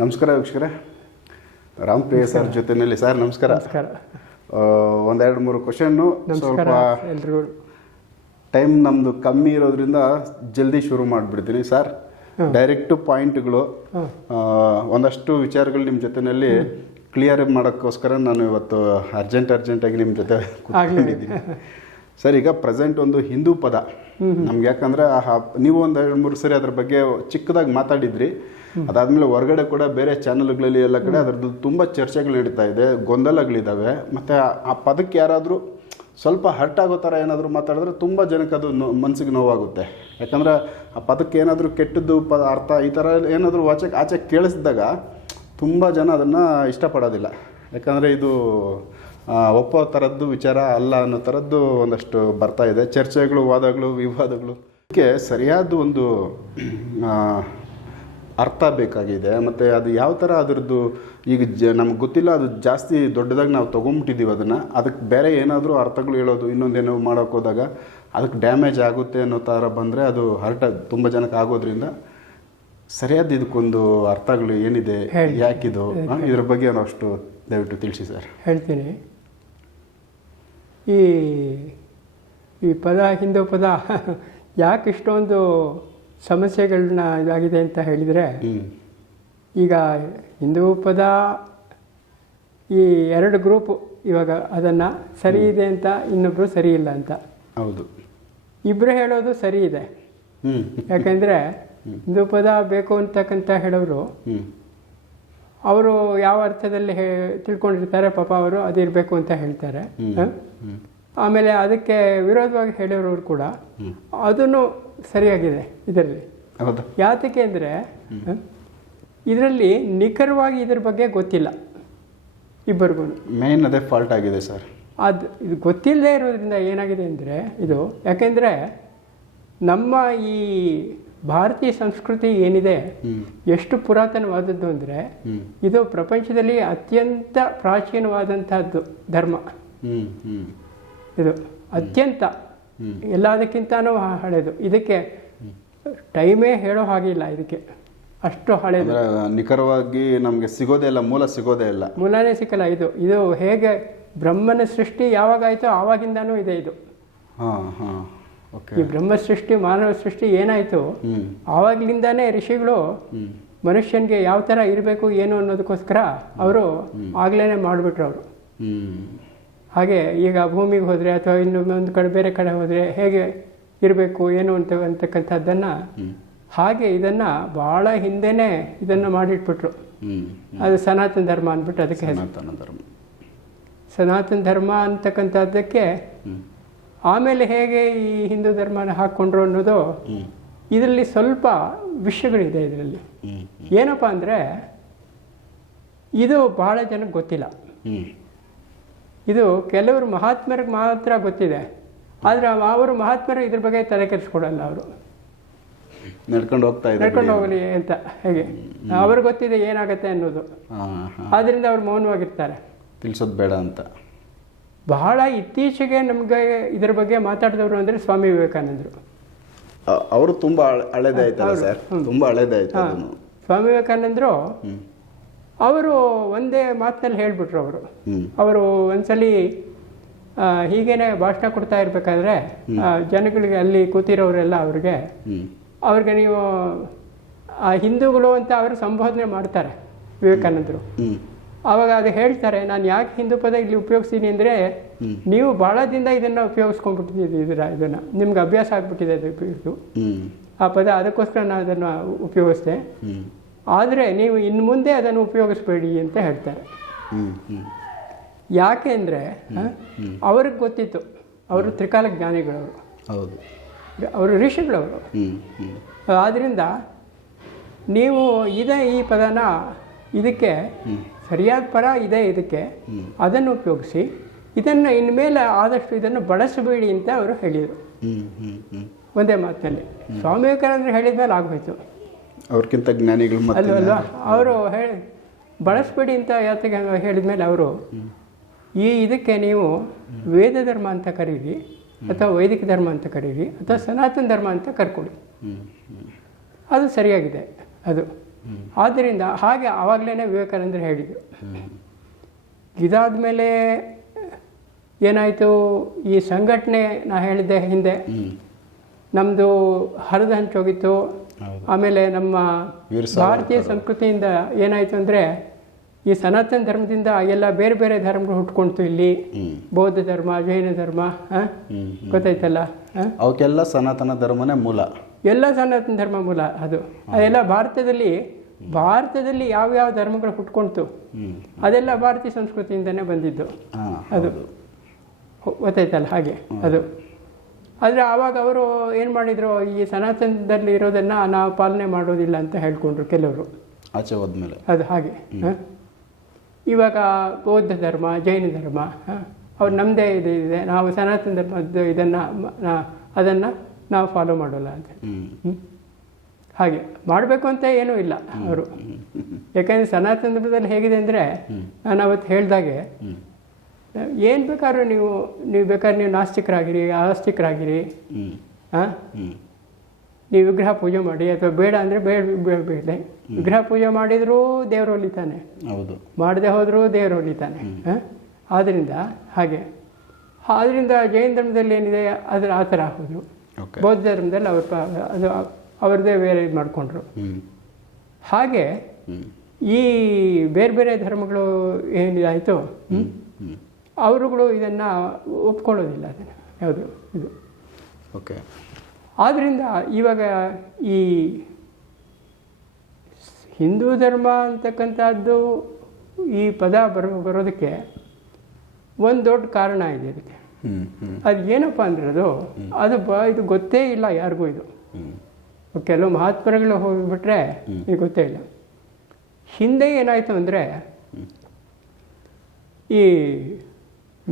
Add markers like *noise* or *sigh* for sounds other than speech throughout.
ನಮಸ್ಕಾರ ವೀಕ್ಷಕರೇ. ರಾಮಪ್ರಿಯ ಸರ್ ಜೊತೆಯಲ್ಲಿ. ಸರ್ ನಮಸ್ಕಾರ. ಒಂದೆರಡು ಮೂರು ಕ್ವಶನ್ನು ಸ್ವಲ್ಪ ಎಲ್ರಿಗೂ. ಟೈಮ್ ನಮ್ಮದು ಕಮ್ಮಿ ಇರೋದ್ರಿಂದ ಜಲ್ದಿ ಶುರು ಮಾಡಿಬಿಡ್ತೀನಿ ಸರ್. ಡೈರೆಕ್ಟ್ ಪಾಯಿಂಟ್ಗಳು ಒಂದಷ್ಟು ವಿಚಾರಗಳು ನಿಮ್ಮ ಜೊತೆಯಲ್ಲಿ ಕ್ಲಿಯರ್ ಮಾಡೋಕ್ಕೋಸ್ಕರ ನಾನು ಇವತ್ತು ಅರ್ಜೆಂಟ್ ಅರ್ಜೆಂಟಾಗಿ ನಿಮ್ಮ ಜೊತೆ ಕೂತ್ಕೊಂಡಿದ್ದೀನಿ. ಸರ್ ಈಗ ಪ್ರೆಸೆಂಟ್ ಒಂದು ಹಿಂದೂ ಪದ. ನಮ್ಗೆ ಯಾಕಂದ್ರೆ ಆ ಹಬ್ ನೀವು ಒಂದು ಎರಡು ಮೂರು ಸರಿ ಅದ್ರ ಬಗ್ಗೆ ಚಿಕ್ಕದಾಗಿ ಮಾತಾಡಿದ್ರಿ. ಅದಾದ್ಮೇಲೆ ಹೊರಗಡೆ ಕೂಡ ಬೇರೆ ಚಾನಲ್ಗಳಲ್ಲಿ ಎಲ್ಲ ಕಡೆ ಅದ್ರದ್ದು ತುಂಬ ಚರ್ಚೆಗಳು ನಡೀತಾ ಇದೆ ಗೊಂದಲಗಳಿದ್ದಾವೆ ಮತ್ತು ಆ ಪದಕ್ಕೆ ಯಾರಾದರೂ ಸ್ವಲ್ಪ ಹರ್ಟ್ ಆಗೋ ಥರ ಏನಾದರೂ ಮಾತಾಡಿದ್ರೆ ತುಂಬ ಜನಕ್ಕೆ ಅದು ನೋ ಮನಸ್ಸಿಗೆ ನೋವಾಗುತ್ತೆ. ಯಾಕಂದ್ರೆ ಆ ಪದಕ್ಕೆ ಏನಾದರೂ ಕೆಟ್ಟದ್ದು ಪ ಅರ್ಥ ಈ ಥರ ಏನಾದರೂ ವಾಚಕ ಆಚೆ ಕೇಳಿಸಿದಾಗ ತುಂಬ ಜನ ಅದನ್ನು ಇಷ್ಟಪಡೋದಿಲ್ಲ. ಯಾಕಂದರೆ ಇದು ಒಪ್ಪೋ ಥರದ್ದು ವಿಚಾರ ಅಲ್ಲ ಅನ್ನೋ ಥರದ್ದು ಒಂದಷ್ಟು ಬರ್ತಾ ಇದೆ. ಚರ್ಚೆಗಳು ವಾದಗಳು ವಿವಾದಗಳು. ಅದಕ್ಕೆ ಸರಿಯಾದ ಒಂದು ಅರ್ಥ ಬೇಕಾಗಿದೆ. ಮತ್ತು ಅದು ಯಾವ ಥರ ಅದರದ್ದು ಈಗ ಜ ನಮ್ಗೆ ಗೊತ್ತಿಲ್ಲ ಅದು ಜಾಸ್ತಿ ದೊಡ್ಡದಾಗಿ ನಾವು ತೊಗೊಂಬಿಟ್ಟಿದ್ದೀವಿ ಅದನ್ನು. ಅದಕ್ಕೆ ಬೇರೆ ಏನಾದರೂ ಅರ್ಥಗಳು ಹೇಳೋದು ಇನ್ನೊಂದೇನೋ ಮಾಡೋಕೆ ಹೋದಾಗ ಅದಕ್ಕೆ ಡ್ಯಾಮೇಜ್ ಆಗುತ್ತೆ ಅನ್ನೋ ಥರ ಬಂದರೆ ಅದು ಹರ್ಟ್ ತುಂಬ ಜನಕ್ಕೆ ಆಗೋದ್ರಿಂದ ಸರಿಯಾದ ಇದಕ್ಕೊಂದು ಅರ್ಥಗಳು ಏನಿದೆ. ಯಾಕಿದು? ಇದ್ರ ಬಗ್ಗೆ ಅಷ್ಟು ದಯವಿಟ್ಟು ತಿಳಿಸಿ ಸರ್. ಹೇಳ್ತೀನಿ. ಈ ಈ ಪದ ಹಿಂದೂ ಪದ *laughs* ಯಾಕೆ ಇಷ್ಟೊಂದು ಸಮಸ್ಯೆಗಳನ್ನ ಇದಾಗಿದೆ ಅಂತ ಹೇಳಿದರೆ ಈಗ ಹಿಂದೂ ಪದ ಈ ಎರಡು ಗ್ರೂಪ್ ಇವಾಗ ಅದನ್ನು ಸರಿ ಇದೆ ಅಂತ ಇನ್ನೊಬ್ಬರು ಸರಿ ಇಲ್ಲ ಅಂತ. ಹೌದು. ಇಬ್ಬರು ಹೇಳೋದು ಸರಿ ಇದೆ. ಯಾಕೆಂದರೆ ಹಿಂದೂ ಪದ ಬೇಕು ಅಂತಕ್ಕಂಥ ಹೇಳೋರು ಅವರು ಯಾವ ಅರ್ಥದಲ್ಲಿ ಹೇ ತಿಳ್ಕೊಂಡಿರ್ತಾರೆ ಪಾಪ ಅವರು ಅದಿರಬೇಕು ಅಂತ ಹೇಳ್ತಾರೆ. ಆಮೇಲೆ ಅದಕ್ಕೆ ವಿರೋಧವಾಗಿ ಹೇಳಿರೋರು ಕೂಡ. ಅದನ್ನು ಸರಿಯಾಗಿದೆ ಇದರಲ್ಲಿ. ಹೌದು ಯಾತಕ್ಕೆ ಅಂದರೆ ಇದರಲ್ಲಿ ನಿಖರವಾಗಿ ಇದ್ರ ಬಗ್ಗೆ ಗೊತ್ತಿಲ್ಲ ಇಬ್ಬರಿಗೂ. ಮೇನ್ ಅದೇ ಫಾಲ್ಟ್ ಆಗಿದೆ ಸರ್. ಅದು ಇದು ಗೊತ್ತಿಲ್ಲದೆ ಇರೋದ್ರಿಂದ ಏನಾಗಿದೆ ಅಂದರೆ ಇದು ಯಾಕೆಂದರೆ ನಮ್ಮ ಈ ಭಾರತೀಯ ಸಂಸ್ಕೃತಿ ಏನಿದೆ ಎಷ್ಟು ಪುರಾತನವಾದದ್ದು ಅಂದರೆ ಇದು ಪ್ರಪಂಚದಲ್ಲಿ ಅತ್ಯಂತ ಪ್ರಾಚೀನವಾದಂಥದ್ದು ಧರ್ಮ. ಇದು ಅತ್ಯಂತ. ಎಲ್ಲದಕ್ಕಿಂತನೂ ಹಳೆಯದು ಇದಕ್ಕೆ ಟೈಮೇ ಹೇಳೋ ಹಾಗಿಲ್ಲ ಇದಕ್ಕೆ. ಅಷ್ಟು ಹಳೆಯದು ನಿಖರವಾಗಿ ನಮಗೆ ಸಿಗೋದೇ ಇಲ್ಲ ಮೂಲ ಸಿಗೋದೇ ಇಲ್ಲ. ಮೂಲನೇ ಸಿಕ್ಕಲ್ಲ ಇದು. ಇದು ಹೇಗೆ ಬ್ರಹ್ಮನ ಸೃಷ್ಟಿ ಯಾವಾಗಾಯಿತೋ ಆವಾಗಿಂದನೂ ಇದೆ ಇದು. ಹಾಂ ಹಾಂ. ಓಕೆ. ಈ ಬ್ರಹ್ಮ ಸೃಷ್ಟಿ ಮಾನವ ಸೃಷ್ಟಿ ಏನಾಯ್ತು ಆವಾಗ್ಲಿಂದಾನೇ ಋಷಿಗಳು ಮನುಷ್ಯನಿಗೆ ಯಾವ ತರ ಇರಬೇಕು ಏನು ಅನ್ನೋದಕ್ಕೋಸ್ಕರ ಅವರು ಆಗ್ಲೇನೆ ಮಾಡಿಬಿಟ್ರು ಅವರು ಹಾಗೆ ಈಗ ಭೂಮಿಗೆ ಹೋದರೆ ಅಥವಾ ಇನ್ನು ಒಂದು ಕಡೆ ಬೇರೆ ಕಡೆ ಹೋದರೆ ಹೇಗೆ ಇರಬೇಕು ಏನು ಅಂತ ಅಂತಕ್ಕಂಥದ್ದನ್ನು ಹಾಗೆ ಇದನ್ನು ಭಾಳ ಹಿಂದೆನೇ ಇದನ್ನು ಮಾಡಿಟ್ಬಿಟ್ರು. ಅದು ಸನಾತನ ಧರ್ಮ ಅಂದ್ಬಿಟ್ಟು ಅದಕ್ಕೆ ಸನಾತನ ಧರ್ಮ. ಸನಾತನ ಧರ್ಮ ಅಂತಕ್ಕಂಥದ್ದಕ್ಕೆ ಆಮೇಲೆ ಹೇಗೆ ಈ ಹಿಂದೂ ಧರ್ಮನ ಹಾಕ್ಕೊಂಡ್ರು ಅನ್ನೋದು ಇದರಲ್ಲಿ ಸ್ವಲ್ಪ ವಿಷಯಗಳಿದೆ ಇದರಲ್ಲಿ. ಏನಪ್ಪ ಅಂದರೆ ಇದು ಭಾಳ ಜನಕ್ಕೆ ಗೊತ್ತಿಲ್ಲ. ಇದು ಕೆಲವರು ಮಹಾತ್ಮರಿಗೆ ಮಾತ್ರ ಗೊತ್ತಿದೆ. ಆದರೆ ಅವರು ಮಹಾತ್ಮರು ಇದ್ರ ಬಗ್ಗೆ ತಲೆ ಕೆಡಿಸ್ಕೊಡಲ್ಲ ಅವರು. ನಡ್ಕೊಂಡು ಹೋಗ್ತಾ ನಡ್ಕೊಂಡು ಇದ್ದಾರೆ ಹೋಗಲಿ ಅಂತ ಹೇಗೆ? ಅವ್ರಿಗೆ ಗೊತ್ತಿದೆ ಏನಾಗುತ್ತೆ ಅನ್ನೋದು. ಆದ್ದರಿಂದ ಅವ್ರು ಮೌನವಾಗಿರ್ತಾರೆ. ತಿಳಿಸೋದು ಬೇಡ ಅಂತ. ಬಹಳ ಇತ್ತೀಚೆಗೆ ನಮಗೆ ಇದ್ರ ಬಗ್ಗೆ ಮಾತಾಡಿದವರು ಅಂದರೆ ಸ್ವಾಮಿ ವಿವೇಕಾನಂದರು. ಅವರು ತುಂಬ ಹಳೆ- ಹಳೇದೇ ಸರ್? ತುಂಬ ಸ್ವಾಮಿ ವಿವೇಕಾನಂದರು ಅವರು ಒಂದೇ ಮಾತಿನಲ್ಲಿ ಹೇಳಿಬಿಟ್ರು ಅವರು. ಅವರು ಒಂದ್ಸಲಿ ಹೀಗೇನೆ ಭಾಷಣ ಕೊಡ್ತಾ ಇರಬೇಕಾದ್ರೆ ಜನಗಳಿಗೆ ಅಲ್ಲಿ ಕೂತಿರೋರೆಲ್ಲ ಅವ್ರಿಗೆ ಅವ್ರಿಗೆ ನೀವು ಆ ಹಿಂದೂಗಳು ಅಂತ ಅವರು ಸಂಬೋಧನೆ ಮಾಡ್ತಾರೆ ವಿವೇಕಾನಂದರು. ಅವಾಗ ಆವಾಗ ಅದು ಹೇಳ್ತಾರೆ ನಾನು ಯಾಕೆ ಹಿಂದೂ ಪದ ಇಲ್ಲಿ ಉಪಯೋಗಿಸ್ತೀನಿ ಅಂದರೆ ನೀವು ಭಾಳ ದಿನ ಇದನ್ನು ಇದರ ಇದನ್ನು ನಿಮ್ಗೆ ಅಭ್ಯಾಸ ಆಗ್ಬಿಟ್ಟಿದೆ ಅದು ಇದು ಆ ಪದ ಅದಕ್ಕೋಸ್ಕರ ನಾನು ಅದನ್ನು ಉಪಯೋಗಿಸ್ದೆ. ಆದರೆ ನೀವು ಇನ್ನು ಮುಂದೆ ಅದನ್ನು ಉಪಯೋಗಿಸ್ಬೇಡಿ ಅಂತ ಹೇಳ್ತಾರೆ. ಯಾಕೆಂದರೆ ಹ್ಞೂ ಯಾಕೆ ಅಂದರೆ ಅವ್ರಿಗೆ ಗೊತ್ತಿತ್ತು. ಅವರು ತ್ರಿಕಾಲ ಜ್ಞಾನಿಗಳವರು. ಹೌದು. ಅವರು ಋಷಿಗಳವರು. ಆದ್ದರಿಂದ ನೀವು ಇದೇ ಈ ಪದನ ಇದಕ್ಕೆ ಸರಿಯಾದ ಪರ ಇದೆ ಇದಕ್ಕೆ ಅದನ್ನು ಉಪಯೋಗಿಸಿ ಇದನ್ನು ಇನ್ಮೇಲೆ ಆದಷ್ಟು ಇದನ್ನು ಬಳಸಬೇಡಿ ಅಂತ ಅವರು ಹೇಳಿದರು. ಒಂದೇ ಮಾತಿನಲ್ಲಿ ಸ್ವಾಮಿ ವಿವೇಕಾನಂದರು ಹೇಳಿದ್ಮೇಲೆ ಆಗೋಯ್ತು. ಅವ್ರಿಗಿಂತ ಜ್ಞಾನಿಗಳು ಅವರು ಹೇಳಿ ಬಳಸಬೇಡಿ ಅಂತ ಯಾತ್ರೆಗೆ ಹೇಳಿದ ಮೇಲೆ ಅವರು ಈ ಇದಕ್ಕೆ ನೀವು ವೇದ ಧರ್ಮ ಅಂತ ಕರೀರಿ ಅಥವಾ ವೈದಿಕ ಧರ್ಮ ಅಂತ ಕರೀರಿ ಅಥವಾ ಸನಾತನ ಧರ್ಮ ಅಂತ ಕರ್ಕೊಳ್ಳಿ ಅದು ಸರಿಯಾಗಿದೆ ಅದು. ಆದ್ದರಿಂದ ಹಾಗೆ ಆವಾಗಲೇ ವಿವೇಕಾನಂದರು ಹೇಳಿದರು ಇದಾದ ಮೇಲೆ ಏನಾಯಿತು ಈ ಸಂಘಟನೆ ನಾ ಹೇಳಿದ್ದೆ ಹಿಂದೆ ನಮ್ಮದು ಹರಿದು ಹಂಚೋಗಿತ್ತು. ಆಮೇಲೆ ನಮ್ಮ ಭಾರತೀಯ ಸಂಸ್ಕೃತಿಯಿಂದ ಏನಾಯಿತು ಅಂದರೆ ಈ ಸನಾತನ ಧರ್ಮದಿಂದ ಎಲ್ಲ ಬೇರೆ ಬೇರೆ ಧರ್ಮಗಳು ಹುಟ್ಕೊಂತು ಇಲ್ಲಿ. ಬೌದ್ಧ ಧರ್ಮ ಜೈನ ಧರ್ಮ ಹ್ಮ್ ಗೊತ್ತಾಯ್ತಲ್ಲ? ಅವಕ್ಕೆಲ್ಲ ಸನಾತನ ಧರ್ಮನೇ ಮೂಲ. ಎಲ್ಲ ಸನಾತನ ಧರ್ಮ ಮೂಲ ಅದು. ಅದೆಲ್ಲ ಭಾರತದಲ್ಲಿ ಭಾರತದಲ್ಲಿ ಯಾವ್ಯಾವ ಧರ್ಮಗಳು ಹುಟ್ಕೊಂತು ಅದೆಲ್ಲ ಭಾರತೀಯ ಸಂಸ್ಕೃತಿಯಿಂದನೇ ಬಂದಿದ್ದು. ಅದು. ಗೊತ್ತಾಯ್ತಲ್ಲ ಹಾಗೆ? ಅದು. ಆದರೆ ಆವಾಗ ಅವರು ಏನು ಮಾಡಿದರು ಈ ಸನಾತನದಲ್ಲಿ ಇರೋದನ್ನು ನಾವು ಪಾಲನೆ ಮಾಡೋದಿಲ್ಲ ಅಂತ ಹೇಳ್ಕೊಂಡ್ರು ಕೆಲವರು. ಆಚೆ ಹೋದ್ಮೇಲೆ. ಅದು ಹಾಗೆ. ಹ? ಇವಾಗ ಬೌದ್ಧ ಧರ್ಮ ಜೈನ ಧರ್ಮ? ಅವ್ರು ನಮ್ಮದೇ ಇದು ಇದೆ. ನಾವು ಸನಾತನ ಧರ್ಮದ್ದು ಇದನ್ನು ಅದನ್ನು ನಾವು ಫಾಲೋ ಮಾಡೋಲ್ಲ ಅಂತ? ಹಾಗೆ ಮಾಡಬೇಕು ಅಂತ ಏನೂ ಇಲ್ಲ ಅವರು. ಯಾಕಂದರೆ ಸನಾತನ ಧರ್ಮದಲ್ಲಿ ಹೇಗಿದೆ ಅಂದರೆ ನಾನು ಅವತ್ತು ಹೇಳಿದಾಗೆ ಏನು ಬೇಕಾದ್ರೂ ನೀವು ನೀವು ಬೇಕಾದ್ರೆ ನೀವು ನಾಸ್ತಿಕರಾಗಿರಿ ಆಸ್ತಿಕರಾಗಿರಿ ಹಾಂ ನೀವು ವಿಗ್ರಹ ಪೂಜೆ ಮಾಡಿ ಅಥವಾ ಬೇಡ ಅಂದರೆ ಬೇಡ ಬೇಡ ಬೇಡ ವಿಗ್ರಹ ಪೂಜೆ ಮಾಡಿದರೂ ದೇವರು ಒಲಿತಾನೆ. ಹೌದು. ಮಾಡದೆ ಹೋದರೂ ದೇವರು ಒಲಿತಾನೆ. ಹಾಂ ಆದ್ದರಿಂದ ಹಾಗೆ. ಆದ್ದರಿಂದ ಜೈನ ಧರ್ಮದಲ್ಲಿ ಏನಿದೆ ಅದ್ರ ಆ ಥರ ಹೌದು ಬೌದ್ಧ ಧರ್ಮದಲ್ಲಿ ಅವ್ರ ಪ ಅದು ಅವ್ರದ್ದೇ ಬೇರೆ ಇದು ಮಾಡಿಕೊಂಡ್ರು. ಹಾಗೆ ಈ ಬೇರೆ ಬೇರೆ ಧರ್ಮಗಳು ಏನಿದಾಯಿತು? ಅವರುಗಳು ಇದನ್ನು ಒಪ್ಕೊಳ್ಳೋದಿಲ್ಲ ಅದನ್ನು. ಯಾವುದು? ಇದು. ಓಕೆ. ಆದ್ದರಿಂದ ಇವಾಗ ಈ ಹಿಂದೂ ಧರ್ಮ ಅಂತಕ್ಕಂಥದ್ದು ಈ ಪದ ಬರೋ ಬರೋದಕ್ಕೆ ಒಂದು ದೊಡ್ಡ ಕಾರಣ ಇದೆ ಅದಕ್ಕೆ ಅದು ಏನಪ್ಪ ಅಂದ್ರೆ ಅದು ಅದು ಬ ಇದು ಗೊತ್ತೇ ಇಲ್ಲ ಯಾರಿಗೂ ಇದು. ಕೆಲವು ಮಹಾತ್ಮರಗಳು ಹೋಗಿಬಿಟ್ರೆ ಇದು ಗೊತ್ತೇ ಇಲ್ಲ. ಹಿಂದೆ ಏನಾಯಿತು ಅಂದರೆ ಈ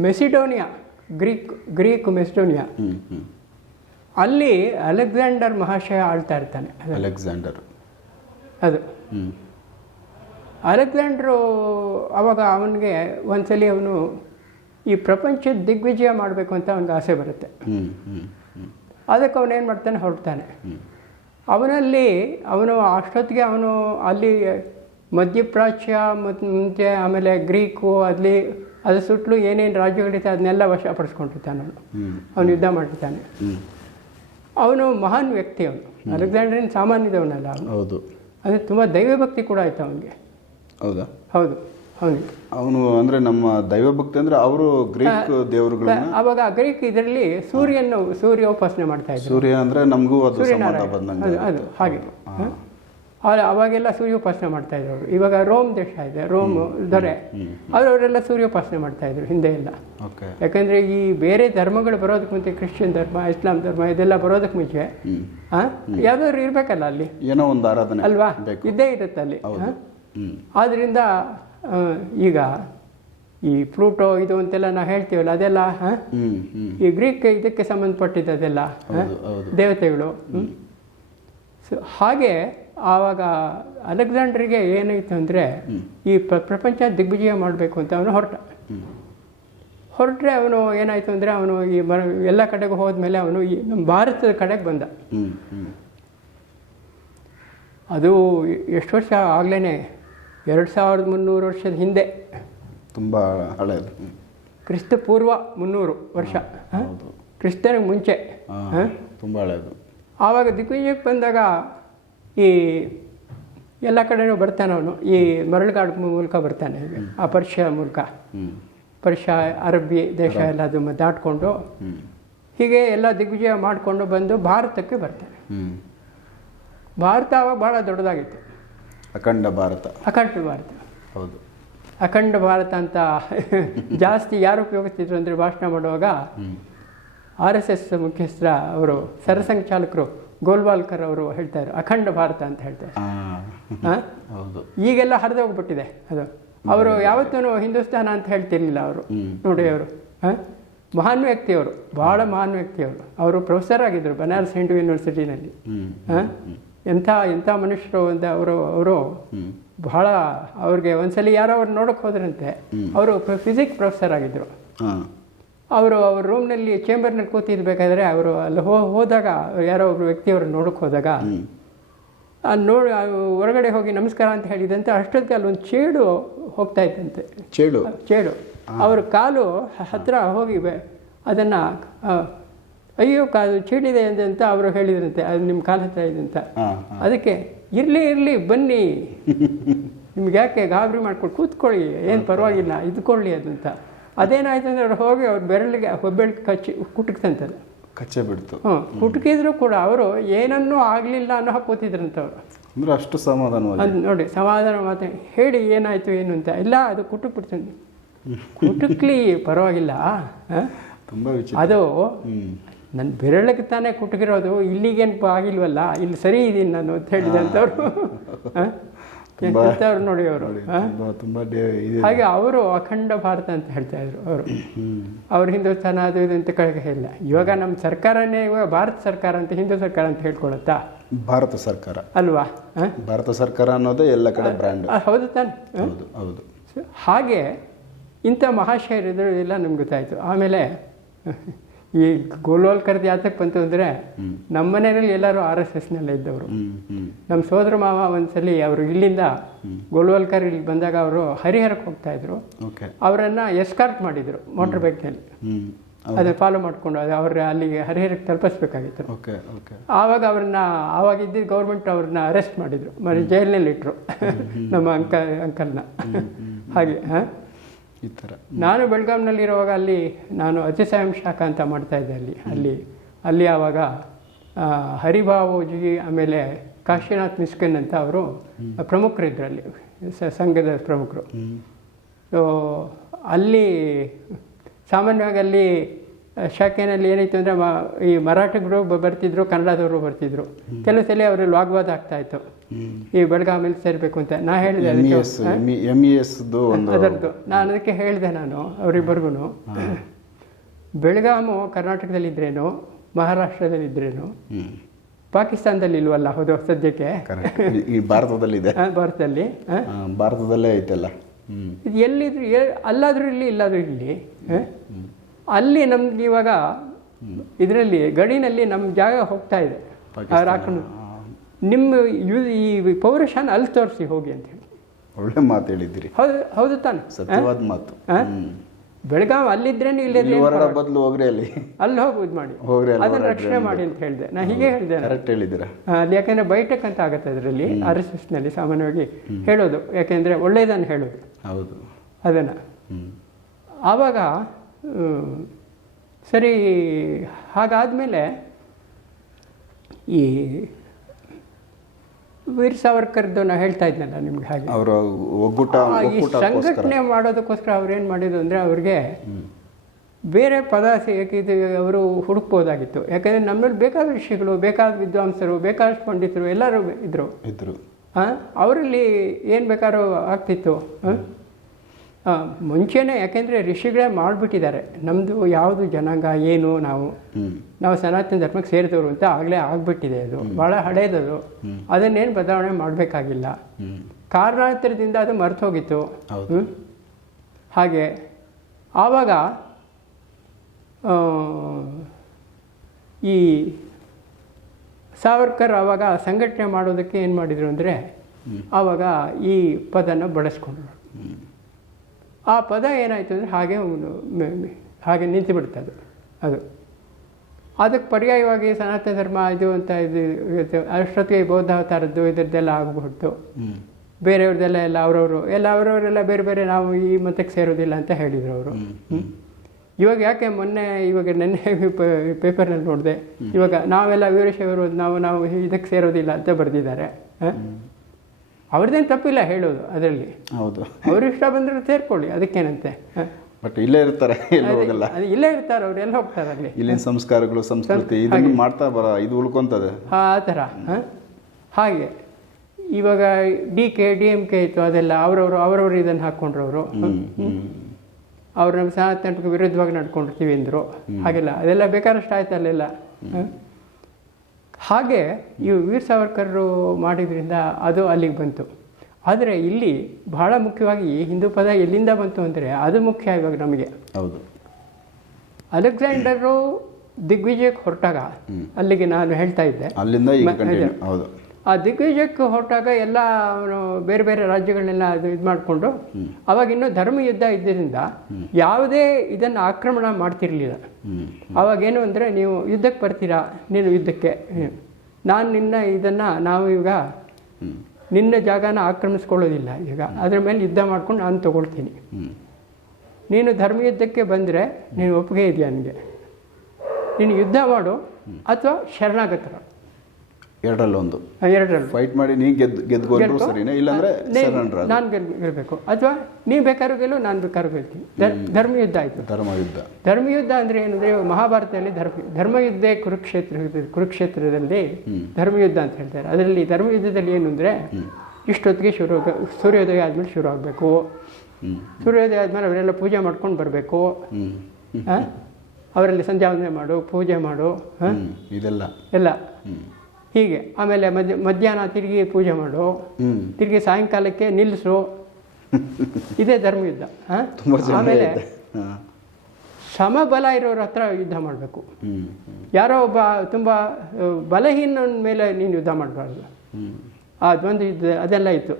ಮೆಸಿಡೋನಿಯಾ ಗ್ರೀಕ್ ಗ್ರೀಕ್ ಮೆಸಿಡೋನಿಯಾ. ಅಲ್ಲಿ ಅಲೆಕ್ಸಾಂಡರ್ ಮಹಾಶಯ ಆಳ್ತಾ ಇರ್ತಾನೆ. ಅಲೆಕ್ಸಾಂಡರ್. ಅದು. ಅಲೆಕ್ಸಾಂಡ್ರು ಅವಾಗ ಅವನಿಗೆ ಒಂದ್ಸಲಿ ಅವನು ಈ ಪ್ರಪಂಚದ ದಿಗ್ವಿಜಯ ಮಾಡಬೇಕು ಅಂತ ಅವನಿಗೆ ಆಸೆ ಬರುತ್ತೆ. ಅದಕ್ಕೆ ಅವನು ಏನು ಮಾಡ್ತಾನೆ? ಹೊರಡ್ತಾನೆ. ಅವನಲ್ಲಿ ಅವನು ಅಷ್ಟೊತ್ತಿಗೆ ಅವನು ಅಲ್ಲಿ ಮಧ್ಯಪ್ರಾಚ್ಯ ಮತ್ತು ಮುಂಚೆ ಆಮೇಲೆ ಗ್ರೀಕು ಅಲ್ಲಿ ಅದ್ರ ಸುತ್ತಲೂ ಏನೇನು ರಾಜ್ಯಗಳಿದೆ ಅದನ್ನೆಲ್ಲ ವಶಪಡಿಸ್ಕೊಂಡಿರ್ತಾನೆ ಅವನು. ಅವನು ಯುದ್ಧ ಮಾಡಿರ್ತಾನೆ ಅವನು ಮಹಾನ್ ವ್ಯಕ್ತಿ ಅವನು. ಅಲೆಕ್ಸಾಂಡ್ರಿನ ಸಾಮಾನ್ಯದವನಲ್ಲ ಅವನು. ಹೌದು. ಅಂದರೆ ತುಂಬ ದೈವಭಕ್ತಿ ಕೂಡ ಆಯ್ತು ಅವನಿಗೆ. ಹೌದಾ? ಹೌದು ಹೌದು ಅವನು ಅಂದರೆ ನಮ್ಮ ದೈವಭಕ್ತಿ ಅಂದ್ರೆ ಅವರು ಗ್ರೀಕ್ ದೇವರುಗಳು ಅವಾಗ ಗ್ರೀಕ್ ಇದರಲ್ಲಿ ಸೂರ್ಯನ ಸೂರ್ಯ ಉಪಾಸನೆ ಮಾಡ್ತಾ ಇದ್ದಾರೆ ಸೂರ್ಯ ಅಂದರೆ ನಮಗೂ ಅದು ಬಂದಂಗೆ ಅದು ಅದು ಹಾಗೆ. ಹ? ಆ- ಅವಾಗೆಲ್ಲ ಸೂರ್ಯೋಪಾಸನೆ ಮಾಡ್ತಾ ಇದ್ರು ಅವರು ಇವಾಗ ರೋಮ್ ದೇಶ ಇದೆ ರೋಮ್ ದೊರೆ. ಅವರೆಲ್ಲ ಸೂರ್ಯೋಪಾಸನೆ ಮಾಡ್ತಾ ಇದ್ರು ಹಿಂದೆ ಎಲ್ಲ. ಯಾಕಂದರೆ ಈ ಬೇರೆ ಧರ್ಮಗಳು ಬರೋದಕ್ಕೆ ಮುಂಚೆ ಕ್ರಿಶ್ಚಿಯನ್ ಧರ್ಮ ಇಸ್ಲಾಂ ಧರ್ಮ ಇದೆಲ್ಲ ಬರೋದಕ್ಕೆ ಮುಂಚೆ ಹಾಂ? ಯಾವ್ದಾದ್ರು ಇರ್ಬೇಕಲ್ಲ ಅಲ್ಲಿ? ಏನೋ ಒಂದು ಆರಾಧನೆ ಅಲ್ವಾ? ಇದ್ದೇ ಇರುತ್ತೆ ಅಲ್ಲಿ ಆದ್ದರಿಂದ ಈಗ ಈ ಪ್ಲೂಟೋ ಇದು ಅಂತೆಲ್ಲ ನಾವು ಹೇಳ್ತೀವಲ್ಲ ಅದೆಲ್ಲ ಈ ಗ್ರೀಕ್ ಇದಕ್ಕೆ ಸಂಬಂಧಪಟ್ಟಿದ್ದು ಅದೆಲ್ಲ ದೇವತೆಗಳು. ಹ್ಮ್. ಸೊ ಹಾಗೆ ಆವಾಗ ಅಲೆಕ್ಸಾಂಡ್ರಿಗೆ ಏನಾಯಿತು ಅಂದರೆ ಈ ಪ್ರ- ಪ್ರಪಂಚ ದಿಗ್ವಿಜಯ ಮಾಡಬೇಕು ಅಂತ ಅವನು ಹೊರಟ. ಹೊರಟ್ರೆ ಅವನು ಏನಾಯಿತು ಅಂದರೆ ಅವನು ಈ ಮ ಎಲ್ಲ ಕಡೆಗೂ ಹೋದ್ಮೇಲೆ ಅವನು ಈ ನಮ್ಮ ಭಾರತದ ಕಡೆಗೆ ಬಂದ. ಅದು ಎಷ್ಟು ವರ್ಷ ಆಗಲೇ ಎರಡು ಸಾವಿರದ ಮುನ್ನೂರು ವರ್ಷದ ಹಿಂದೆ. ತುಂಬ ಹಳೆಯದು ಹ್ಮ್. ಕ್ರಿಸ್ತ ಪೂರ್ವ ಮುನ್ನೂರು ವರ್ಷ. ಕ್ರಿಸ್ತನಿಗೆ ಮುಂಚೆ. ತುಂಬ ಹಳೆಯದು. ಆವಾಗ ದಿಗ್ವಿಜಯಕ್ಕೆ ಬಂದಾಗ ಈ ಎಲ್ಲ ಕಡೆನೂ ಬರ್ತಾನೆ ಅವನು. ಈ ಮರಳುಗಾಡು ಮೂಲಕ ಬರ್ತಾನೆ. ಆ ಪರ್ಷಿಯ ಮೂಲಕ. ಹ್ಮ್. ಪರ್ಷಿಯ ಅರಬ್ಬಿ ದೇಶ ಎಲ್ಲ ದಾಟ್ಕೊಂಡು ಹೀಗೆ ಎಲ್ಲ ದಿಗ್ವಿಜಯ ಮಾಡಿಕೊಂಡು ಬಂದು ಭಾರತಕ್ಕೆ ಬರ್ತಾನೆ. ಭಾರತ ಅವಾಗ ಭಾಳ ದೊಡ್ಡದಾಗಿತ್ತು. ಅಖಂಡ ಭಾರತ. ಅಖಂಡ ಭಾರತ. ಹೌದು. ಅಖಂಡ ಭಾರತ ಅಂತ *laughs* ಜಾಸ್ತಿ ಯಾರು ಉಪಯೋಗಿಸ್ತಿದ್ರು ಅಂದರೆ ಭಾಷಣ ಮಾಡುವಾಗ ಆರ್ ಎಸ್ ಎಸ್ ಮುಖ್ಯಸ್ಥರ ಅವರು ಸರಸಂಘಚಾಲಕರು ಗೋಲ್ವಾಲ್ಕರ್ ಅವರು ಹೇಳ್ತಾರೆ ಅಖಂಡ ಭಾರತ ಅಂತ ಹೇಳ್ತಾರೆ. ಈಗೆಲ್ಲ ಹರಿದು ಹೋಗ್ಬಿಟ್ಟಿದೆ ಅದು. ಅವರು ಯಾವತ್ತೂ ಹಿಂದೂಸ್ತಾನ ಅಂತ ಹೇಳ್ತಿರ್ಲಿಲ್ಲ ಅವರು ನೋಡಿ ಅವರು ಮಹಾನ್ ವ್ಯಕ್ತಿಯವರು ಬಹಳ ಮಹಾನ್ ವ್ಯಕ್ತಿಯವರು. ಅವರು ಪ್ರೊಫೆಸರ್ ಆಗಿದ್ದರು ಬನಾರಸ್ ಹಿಂದೂ ಯೂನಿವರ್ಸಿಟಿನಲ್ಲಿ? ಎಂಥ ಎಂಥ ಮನುಷ್ಯರು ಅಂತ ಅವರು ಅವರು ಬಹಳ ಅವ್ರಿಗೆ ಒಂದ್ಸಲಿ ಯಾರೋ ಅವ್ರು ನೋಡೋಕೆ ಹೋದ್ರಂತೆ. ಅವರು ಫಿಸಿಕ್ಸ್ ಪ್ರೊಫೆಸರ್ ಆಗಿದ್ರು. ಅವರು ಅವ್ರ ರೂಮ್ನಲ್ಲಿ ಚೇಂಬರ್ನಲ್ಲಿ ಕೂತಿದ್ಬೇಕಾದ್ರೆ ಅವರು ಅಲ್ಲಿ ಹೋ ಹೋದಾಗ ಯಾರೋ ಒಬ್ಬರು ವ್ಯಕ್ತಿಯವರು ನೋಡೋಕ್ಕೆ ಹೋದಾಗ ಅಲ್ಲಿ ನೋಡಿ ಹೊರಗಡೆ ಹೋಗಿ ನಮಸ್ಕಾರ ಅಂತ ಹೇಳಿದಂತೆ ಅಷ್ಟೊತ್ತಿಗೆ ಅಲ್ಲೊಂದು ಚೇಡು ಹೋಗ್ತಾ ಇತ್ತಂತೆ ಚೇಳು ಚೇಡು. ಅವ್ರ ಕಾಲು ಹತ್ತಿರ ಹೋಗಿ ಅದನ್ನು ಅಯ್ಯೋ ಕಾಲು ಚೀಡಿದೆ ಅಂತ ಅವರು ಹೇಳಿದ್ರಂತೆ ಅದು ನಿಮ್ಮ ಕಾಲು ಹತ್ತಿರ ಇದೆ ಅಂತ. ಅದಕ್ಕೆ ಇರಲಿ ಇರಲಿ ಬನ್ನಿ. *laughs* ನಿಮ್ಗೆ ಯಾಕೆ ಗಾಬರಿ ಮಾಡ್ಕೊಂಡು ಕೂತ್ಕೊಳ್ಳಿ ಏನು ಪರವಾಗಿಲ್ಲ ಇದ್ಕೊಳ್ಳಿ ಅದಂತ ಅದೇನಾಯ್ತು ಅಂದರೆ ಅವ್ರು ಹೋಗಿ ಅವ್ರ ಬೆರಳಿಗೆ ಹೊಬ್ಬೆಳಿಗೆ ಕಚ್ಚಿ ಕುಟುಕ್ತಂತದ್ದು ಕಚ್ಚೆ ಬಿಡ್ತು. ಹ್ಞೂ ಕುಟುಕಿದ್ರು ಕೂಡ ಅವರು ಏನನ್ನೂ ಆಗಲಿಲ್ಲ ಅನ್ನೋ ಹಾಗೆ ಕೂತಿದ್ರಂತ ಅವರು ಅಂದ್ರೆ ಅಷ್ಟು ಸಮಾಧಾನ ಅದು ನೋಡಿ ಸಮಾಧಾನ ಮಾತು ಹೇಳಿ ಏನಾಯಿತು ಏನು ಅಂತ. ಇಲ್ಲ ಅದು ಕುಟುಕ್ ಬಿಡ್ತೀನಿ ಕುಟುಕ್ಲಿ ಪರವಾಗಿಲ್ಲ? ತುಂಬಾ ಅದು ನನ್ನ ಬೆರಳಿಗೆ ತಾನೇ ಕುಟುಕಿರೋದು ಇಲ್ಲಿಗೇನು ಆಗಿಲ್ವಲ್ಲ ಇಲ್ಲಿ ಸರಿ ಇದ್ದೀನಿ ನಾನು ಅಂತ ಹೇಳಿದಂಥವ್ರು ತುಂಬಾ- ಎಂಥವ್ರು ನೋಡಿ ಅವರು. ತುಂಬಾ ಹಾಗೆ ಅವರು ಅಖಂಡ ಭಾರತ ಅಂತ ಹೇಳ್ತಾ ಇದ್ರು ಅವರು. ಅವ್ರ ಹಿಂದೂಸ್ತಾನ ಅದು ಇದು ಅಂತ ಕಳೆಗೆ ಇಲ್ಲ ಇವಾಗ ನಮ್ಮ ಸರ್ಕಾರನೇ ಇವಾಗ ಭಾರತ ಸರ್ಕಾರ ಅಂತ ಹಿಂದೂ ಸರ್ಕಾರ ಅಂತ ಹೇಳ್ಕೊಳತ್ತಾ ಭಾರತ ಸರ್ಕಾರ. ಅಲ್ವಾ? ಭಾರತ ಸರ್ಕಾರ ಅನ್ನೋದು ಎಲ್ಲ ಕಡೆ ಬ್ರ್ಯಾಂಡ್ ಹೌದು ತಾನೆ. ಹೌದು ಹೌದು. ಹಾಗೆ ಇಂಥ ಮಹಾಶಯರಿದ್ರು ಇಲ್ಲ ನಮ್ಗೆ ಗೊತ್ತಾಯಿತು. ಆಮೇಲೆ ಈ ಗೋಲ್ವಾಲ್ಕರ್ದು ಯಾತಕ್ಕೆ ಬಂತು ಅಂದರೆ ನಮ್ಮ ಮನೆಯಲ್ಲಿ ಎಲ್ಲರೂ ಆರ್ ಎಸ್ ಎಸ್ನಲ್ಲೇ ಇದ್ದವರು. ನಮ್ಮ ಸೋದರ ಮಾವ ಒಂದ್ಸಲಿ ಅವರು ಇಲ್ಲಿಂದ ಗೋಲ್ವಾಲ್ಕರ್ ಇಲ್ಲಿ ಬಂದಾಗ ಅವರು ಹರಿಹರಕ್ಕೆ ಹೋಗ್ತಾ ಇದ್ರು. ಅವರನ್ನು ಎಸ್ಕಾರ್ಟ್ ಮಾಡಿದರು ಮೋಟ್ರ್ ಬೈಕ್ನಲ್ಲಿ ಅದನ್ನ ಅದನ್ನು ಫಾಲೋ ಮಾಡಿಕೊಂಡು ಅದು ಅವ್ರ ಅಲ್ಲಿಗೆ ಹರಿಹರಕ್ಕೆ ತಲುಪಿಸ್ಬೇಕಾಗಿತ್ತು. ಆವಾಗ ಅವ್ರನ್ನ ಆವಾಗ ಇದ್ದಿದ್ದ ಗೌರ್ಮೆಂಟ್ ಅವ್ರನ್ನ ಅರೆಸ್ಟ್ ಮಾಡಿದ್ರು. ಮರಿ ಜೈಲಿನಲ್ಲಿ ಇಟ್ಟರು ನಮ್ಮ ಅಂಕ ಅಂಕಲ್ನ. ಹಾಗೆ ಹಾಂ? ಈ ಥರ ನಾನು ಬೆಳಗಾಂನಲ್ಲಿರುವಾಗ ಅಲ್ಲಿ ನಾನು ಅತಿಸಾಯಂ ಶಾಖ ಅಂತ ಮಾಡ್ತಾ ಇದ್ದೆ ಅಲ್ಲಿ ಅಲ್ಲಿ ಅಲ್ಲಿ ಆವಾಗ ಹರಿಭಾವೋಜಿ ಆಮೇಲೆ ಕಾಶಿನಾಥ್ ಮಿಸ್ಕಿನ್ ಅಂತ ಅವರು ಪ್ರಮುಖರಿದ್ರು ಅಲ್ಲಿ ಸಂಘದ ಪ್ರಮುಖರು. ಸೊ ಅಲ್ಲಿ ಸಾಮಾನ್ಯವಾಗಿ ಅಲ್ಲಿ ಶಾಖೆನಲ್ಲಿ ಏನಿತ್ತು ಅಂದರೆ ಈ ಮರಾಠಿಗರು ಬರ್ತಿದ್ರು ಕನ್ನಡದವರು ಬರ್ತಿದ್ರು. ಕೆಲವು ಸಲ ಅವರಲ್ಲಿ ವಾಗ್ವಾದ ಆಗ್ತಾ ಇತ್ತು. ಹ್ಮ್ ಈ ಬೆಳಗಾವಿಯಲ್ಲಿ ಸೇರಬೇಕು ಅಂತ ನಾ ಹೇಳಿದೆ ಎಂ ಎಸ್ ಎಂ ಇ ಎಸ್ದು ಒಂದು ಅದರದ್ದು. ನಾನು ಅದಕ್ಕೆ ಹೇಳಿದೆ ನಾನು ಅವರಿಬ್ಬರಿಗೂ ಬೆಳಗಾಮು ಕರ್ನಾಟಕದಲ್ಲಿದ್ರೇನು ಮಹಾರಾಷ್ಟ್ರದಲ್ಲಿ ಇದ್ರೇನು ಪಾಕಿಸ್ತಾನದಲ್ಲಿ ಇಲ್ವಲ್ಲ ಹೌದು ಸದ್ಯಕ್ಕೆ? ಈ ಭಾರತದಲ್ಲಿದೆ. ಭಾರತದಲ್ಲಿ ಭಾರತದಲ್ಲೇ ಐತಲ್ಲ. ಇದು ಎಲ್ಲಿದ್ರು ಅಲ್ಲಾದರೂ ಇಲ್ಲಿ ಇಲ್ಲಾದ್ರೂ ಇಲ್ಲಿ? ಅಲ್ಲಿ ನಮ್ಗೆ ಇವಾಗ ಇದರಲ್ಲಿ ಗಡಿನಲ್ಲಿ ನಮ್ಮ ಜಾಗ ಹೋಗ್ತಾ ಇದೆ. ನಿಮ್ಮ ಯು ಈ ಪೌರುಷನ ಅಲ್ಲಿ ತೋರಿಸಿ ಹೋಗಿ ಅಂತ ಹೇಳಿ. ಒಳ್ಳೆ ಮಾತು ಹೇಳಿದ್ರಿ ಹೌದು ಹೌದು ತಾನೆ. ಸತ್ಯವಾದ ಮಾತು. ಬೆಳಗಾವ್ ಅಲ್ಲಿದ್ರೇನು ಇಲ್ಲೇ ಇಲ್ಲಿ ಹೊರಡ ಬದಲು ಹೋಗ್ರಿ ಅಲ್ಲಿ. ಅಲ್ಲಿ ಹೋಗಿ ಇದು ಮಾಡಿ ಅದನ್ನ ರಕ್ಷಣೆ ಮಾಡಿ ಅಂತ ಹೇಳಿದೆ. ನಾ ಹೀಗೆ ಹೇಳಿದೆ. ಕರೆಕ್ಟ್ ಯಾಕಂದ್ರೆ ಆ, ಅಲ್ಲಿ ಯಾಕೆಂದ್ರೆ ಬೈಟಕ್ ಅಂತ ಆಗುತ್ತೆ ಅದರಲ್ಲಿ ಆರ್ ಎಸ್ ಎಸ್ನಲ್ಲಿ ಸಾಮಾನ್ಯವಾಗಿ ಹೇಳೋದು. ಯಾಕೆಂದ್ರೆ ಒಳ್ಳೇದನ್ನು ಹೇಳೋದು. ಹೌದು. ಅದನ್ನ. ಆವಾಗ ಸರಿ ಹಾಗಾದ್ಮೇಲೆ ಈ ವೀರ್ ಸಾವರ್ಕರ್ದು ನಾ ಹೇಳ್ತಾ ಇದ್ನಲ್ಲ ನಿಮ್ಗೆ ಹಾಗೆ? ಅವರ ಒಗ್ಗೂಟ ಈ ಸಂಘಟನೆ ಮಾಡೋದಕ್ಕೋಸ್ಕರ ಅವ್ರು ಏನು ಮಾಡಿದ್ರು ಅಂದರೆ ಅವ್ರಿಗೆ ಬೇರೆ ಪದ ಇದು ಅವರು ಹುಡುಕ್ಬೋದಾಗಿತ್ತು. ಯಾಕಂದರೆ ನಮ್ಮಲ್ಲಿ ಬೇಕಾದ ಋಷಿಗಳು ಬೇಕಾದ ವಿದ್ವಾಂಸರು ಬೇಕಾದ ಪಂಡಿತರು ಎಲ್ಲರೂ ಇದ್ದರು ಇದ್ರು. ಅವರಲ್ಲಿ ಏನು ಬೇಕಾದ್ರೂ ಆಗ್ತಿತ್ತು? ಆ, ಮುಂಚೆನೇ ಯಾಕೆಂದರೆ ಋಷಿಗಳೇ ಮಾಡಿಬಿಟ್ಟಿದ್ದಾರೆ. ನಮ್ಮದು ಯಾವುದು ಜನಾಂಗ ಏನು ನಾವು? ನಾವು ಸನಾತನ ಧರ್ಮಕ್ಕೆ ಸೇರಿದವರು ಅಂತ ಆಗಲೇ ಆಗಿಬಿಟ್ಟಿದೆ ಅದು. ಭಾಳ ಹಳೇದದು. ಅದನ್ನೇನು ಬದಲಾವಣೆ ಮಾಡಬೇಕಾಗಿಲ್ಲ. ಕಾರಣಾಂತರದಿಂದ ಅದು ಮರ್ತು ಹೋಗಿತ್ತು. ಹೌದು. ಹಾಗೆ ಆವಾಗ ಈ ಸಾವರ್ಕರ್ ಆವಾಗ ಸಂಘಟನೆ ಮಾಡೋದಕ್ಕೆ ಏನು ಮಾಡಿದರು ಅಂದರೆ ಆವಾಗ ಈ ಪದನ ಬಳಸ್ಕೊಂಡ್ರು. ಆ ಪದ ಏನಾಯಿತು ಅಂದರೆ ಹಾಗೆ ಒಂದು ಹಾಗೆ ನಿಂತು ಅದು. ಅದು. ಅದಕ್ಕೆ ಪರ್ಯಾಯವಾಗಿ ಸನಾತನ ಧರ್ಮ ಇದು ಅಂತ ಇದು ಅಷ್ಟೊತ್ತಿಗೆ ಬೌದ್ಧಾವತಾರದ್ದು ಇದರದ್ದೆಲ್ಲ ಆಗಬಹುದು ಬೇರೆಯವ್ರದ್ದೆಲ್ಲ ಎಲ್ಲ ಅವರವರು ಎಲ್ಲ ಅವರವರೆಲ್ಲ ಬೇರೆ ಬೇರೆ ನಾವು ಈ ಮತಕ್ಕೆ ಸೇರೋದಿಲ್ಲ ಅಂತ ಹೇಳಿದರು ಅವರು. ಇವಾಗ ಯಾಕೆ ಮೊನ್ನೆ ಇವಾಗ ನೆನ್ನೆ *laughs* ಪೇಪರ್ನಲ್ಲಿ ನೋಡಿದೆ. ಇವಾಗ ನಾವೆಲ್ಲ ವೀರಶೈವರು ನಾವು ನಾವು ಇದಕ್ಕೆ ಸೇರೋದಿಲ್ಲ ಅಂತ ಬರೆದಿದ್ದಾರೆ. ಅವ್ರದ್ದೇನು ತಪ್ಪಿಲ್ಲ ಹೇಳೋದು ಅದರಲ್ಲಿ. ಹೌದು. ಅವ್ರ ಇಷ್ಟ ಬಂದ್ರೆ ಸೇರ್ಕೊಳ್ಳಿ ಅದಕ್ಕೇನಂತೆ. ಹ? ಬಟ್ ಇಲ್ಲೇ ಇರ್ತಾರೆ ಎಲ್ಲೂ ಹೋಗಲ್ಲ. ಇಲ್ಲೇ ಇರ್ತಾರೆ ಅವ್ರು ಎಲ್ಲ ಹೋಗ್ತಾರೆ ಅಲ್ಲಿ? ಇಲ್ಲಿನ ಸಂಸ್ಕಾರಗಳು ಸಂಸ್ಕೃತಿ ಇದನ್ನು ಮಾಡ್ತಾ ಬರ ಇದು ಉಳ್ಕೊಂತದೆ. ಆ ಥರ ಹ? ಹಾಗೆ. ಇವಾಗ D K D M K ಇತ್ತು ಅದೆಲ್ಲ ಅವರವರು ಅವರವರು ಇದನ್ನು ಹಾಕ್ಕೊಂಡ್ರವರು. ಅವರು ನಮ್ಮ ಸನಾತನಕ್ಕೆ ವಿರುದ್ಧವಾಗಿ ನಡ್ಕೊಂಡಿರ್ತೀವಿ ಅಂದರು. ಹಾಗೆಲ್ಲ ಅದೆಲ್ಲ ಬೇಕಾದಷ್ಟು ಆಯ್ತು ಅಲ್ಲೆಲ್ಲ ಹ? ಹಾಗೆ ಈ ವೀರ್ ಸಾವರ್ಕರರು ಮಾಡಿದ್ರಿಂದ ಅದು ಅಲ್ಲಿಗೆ ಬಂತು. ಆದರೆ ಇಲ್ಲಿ ಬಹಳ ಮುಖ್ಯವಾಗಿ ಹಿಂದೂ ಪದ ಎಲ್ಲಿಂದ ಬಂತು ಅಂದರೆ ಅದು ಮುಖ್ಯ ಇವಾಗ ನಮಗೆ. ಹೌದು. ಅಲೆಕ್ಸಾಂಡರು ದಿಗ್ವಿಜಯಕ್ಕೆ ಹೊರಟಾಗ ಅಲ್ಲಿಗೆ ನಾನು ಹೇಳ್ತಾ ಇದ್ದೆ. ಅಲ್ಲಿಂದ ಹೌದು. ಆ ದಿಗ್ವಿಜಯಕ್ಕೆ ಹೊರಟಾಗ ಎಲ್ಲ ಅವನು ಬೇರೆ ಬೇರೆ ರಾಜ್ಯಗಳನ್ನೆಲ್ಲ ಅದು ಇದು ಮಾಡಿಕೊಂಡು ಅವಾಗ ಇನ್ನೂ ಧರ್ಮ ಯುದ್ಧ ಇದ್ದರಿಂದ ಯಾವುದೇ ಇದನ್ನು ಆಕ್ರಮಣ ಮಾಡ್ತಿರ್ಲಿಲ್ಲ. ಅವಾಗೇನು ಅಂದರೆ ನೀವು ಯುದ್ಧಕ್ಕೆ ಬರ್ತೀರಾ? ನೀನು ಯುದ್ಧಕ್ಕೆ. ನಾನು ನಿನ್ನ ಇದನ್ನು ನಾವು ಈಗ ನಿನ್ನ ಜಾಗನ ಆಕ್ರಮಿಸ್ಕೊಳ್ಳೋದಿಲ್ಲ ಈಗ. ಅದ್ರ ಮೇಲೆ ಯುದ್ಧ ಮಾಡ್ಕೊಂಡು ನಾನು ತಗೊಳ್ತೀನಿ. ನೀನು ನೀನು ಧರ್ಮಯುದ್ಧಕ್ಕೆ ಬಂದರೆ ನೀನು ಒಪ್ಪಿಗೆ ಇದೆಯಾ ನನಗೆ? ನೀನು ಯುದ್ಧ ಮಾಡು ಅಥವಾ ಶರಣಾಗತರ? ಎರಡರಲ್ಲೊಂದು ಎರಡರಲ್ಲಿ. ಫೈಟ್ ಮಾಡಿ ನೀ ಗೆದ್ದು ಗೆದ್ಕೊಂಡ್ರು ಸರಿನೇ? ಇಲ್ಲಾಂದ್ರೆ ನಾನು ಗೆಲ್ಬೇಕು. ಅಥವಾ ನೀನು ಬೇಕಾದ್ರೂ ಗೆಲ್ಲು ನಾನು ಬೇಕಾದ್ರೂ ಗೆಲ್ತೀನಿ. ಧರ್- ಧರ್ಮಯುದ್ಧ ಆಯಿತು. ಧರ್ಮ ಯುದ್ಧ ಧರ್ಮಯುದ್ಧ ಅಂದರೆ ಏನಂದರೆ ಮಹಾಭಾರತದಲ್ಲಿ ಧರ್ಮ ಧರ್ಮಯುದ್ಧ ಕುರುಕ್ಷೇತ್ರ ಕುರುಕ್ಷೇತ್ರದಲ್ಲಿ ಧರ್ಮಯುದ್ಧ ಅಂತ ಹೇಳ್ತಾರೆ. ಅದರಲ್ಲಿ ಧರ್ಮಯುದ್ಧದಲ್ಲಿ ಏನು ಅಂದರೆ ಇಷ್ಟೊತ್ತಿಗೆ ಶುರು ಸೂರ್ಯೋದಯ ಆದ್ಮೇಲೆ ಶುರು ಆಗಬೇಕು. ಸೂರ್ಯೋದಯ ಆದ್ಮೇಲೆ ಅವರೆಲ್ಲ ಪೂಜೆ ಮಾಡ್ಕೊಂಡು ಬರಬೇಕು. ಅವರಲ್ಲಿ ಸಂಧ್ಯಾ ವಂದನೆ ಮಾಡು ಪೂಜೆ ಮಾಡು? ಇದೆಲ್ಲ. ಎಲ್ಲ. ಹೀಗೆ ಆಮೇಲೆ ಮಧ್ಯ ಮಧ್ಯಾಹ್ನ ತಿರುಗಿ ಪೂಜೆ ಮಾಡು. ತಿರುಗಿ ಸಾಯಂಕಾಲಕ್ಕೆ ನಿಲ್ಲಿಸು. *laughs* ಇದೇ ಧರ್ಮಯುದ್ಧ ಯುದ್ಧ ಆಮೇಲೆ ಸಮಬಲ ಇರೋರ ಹತ್ರ ಯುದ್ಧ ಮಾಡಬೇಕು. ಯಾರೋ ಒಬ್ಬ ತುಂಬ ಬಲಹೀನ ಮೇಲೆ ನೀನು ಯುದ್ಧ ಮಾಡಬಾರ್ದು. ಆ ದ್ವಂದ್ವ ಯುದ್ಧ ಅದೆಲ್ಲ ಇತ್ತು.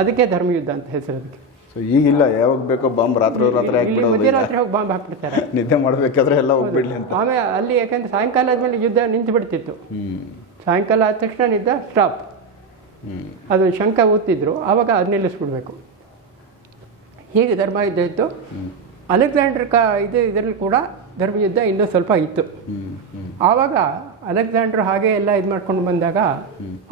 ಅದಕ್ಕೆ ಧರ್ಮಯುದ್ಧ ಅಂತ ಹೆಸರು ಅದಕ್ಕೆ ಸೊ ಈಗಿಲ್ಲ ಯಾವಾಗ ಬೇಕೋ ಬಾಂಬ್ ರಾತ್ರಿ ರಾತ್ರಿ ಮಧ್ಯರಾತ್ರಿ ಹೋಗಿ ಬಾಂಬ್ ಹಾಕ್ಬಿಡ್ತಾರೆ. *laughs* ನಿದ್ದೆ ಮಾಡ್ಬೇಕಾದ್ರೆ ಎಲ್ಲ ಹೋಗ್ಬಿಡ್ಲಿ ಅಂತ. ಆಮೇಲೆ ಅಲ್ಲಿ ಯಾಕಂದ್ರೆ ಸಾಯಂಕಾಲ ಆದ್ಮೇಲೆ ಯುದ್ಧ ನಿಂತು ಬಿಡ್ತಿತ್ತು ಸಾಯಂಕಾಲ ಆದ ತಕ್ಷಣ ನಿದ್ದ ಸ್ಟಾಪ್ ಅದೊಂದು ಅದು ಶಂಕ ಓದ್ತಿದ್ರು ಆವಾಗ ಅದು ನಿಲ್ಲಿಸ್ಬಿಡ್ಬೇಕು. ಹೀಗೆ ಧರ್ಮಯುದ್ಧ ಇತ್ತು. ಅಲೆಕ್ಸಾಂಡರ್ ಕ ಇದು ಇದರಲ್ಲಿ ಕೂಡ ಧರ್ಮಯುದ್ಧ ಇನ್ನೂ ಸ್ವಲ್ಪ ಇತ್ತು. ಆವಾಗ ಅಲೆಕ್ಸಾಂಡರ್ ಹಾಗೆ ಎಲ್ಲ ಇದು ಮಾಡ್ಕೊಂಡು ಬಂದಾಗ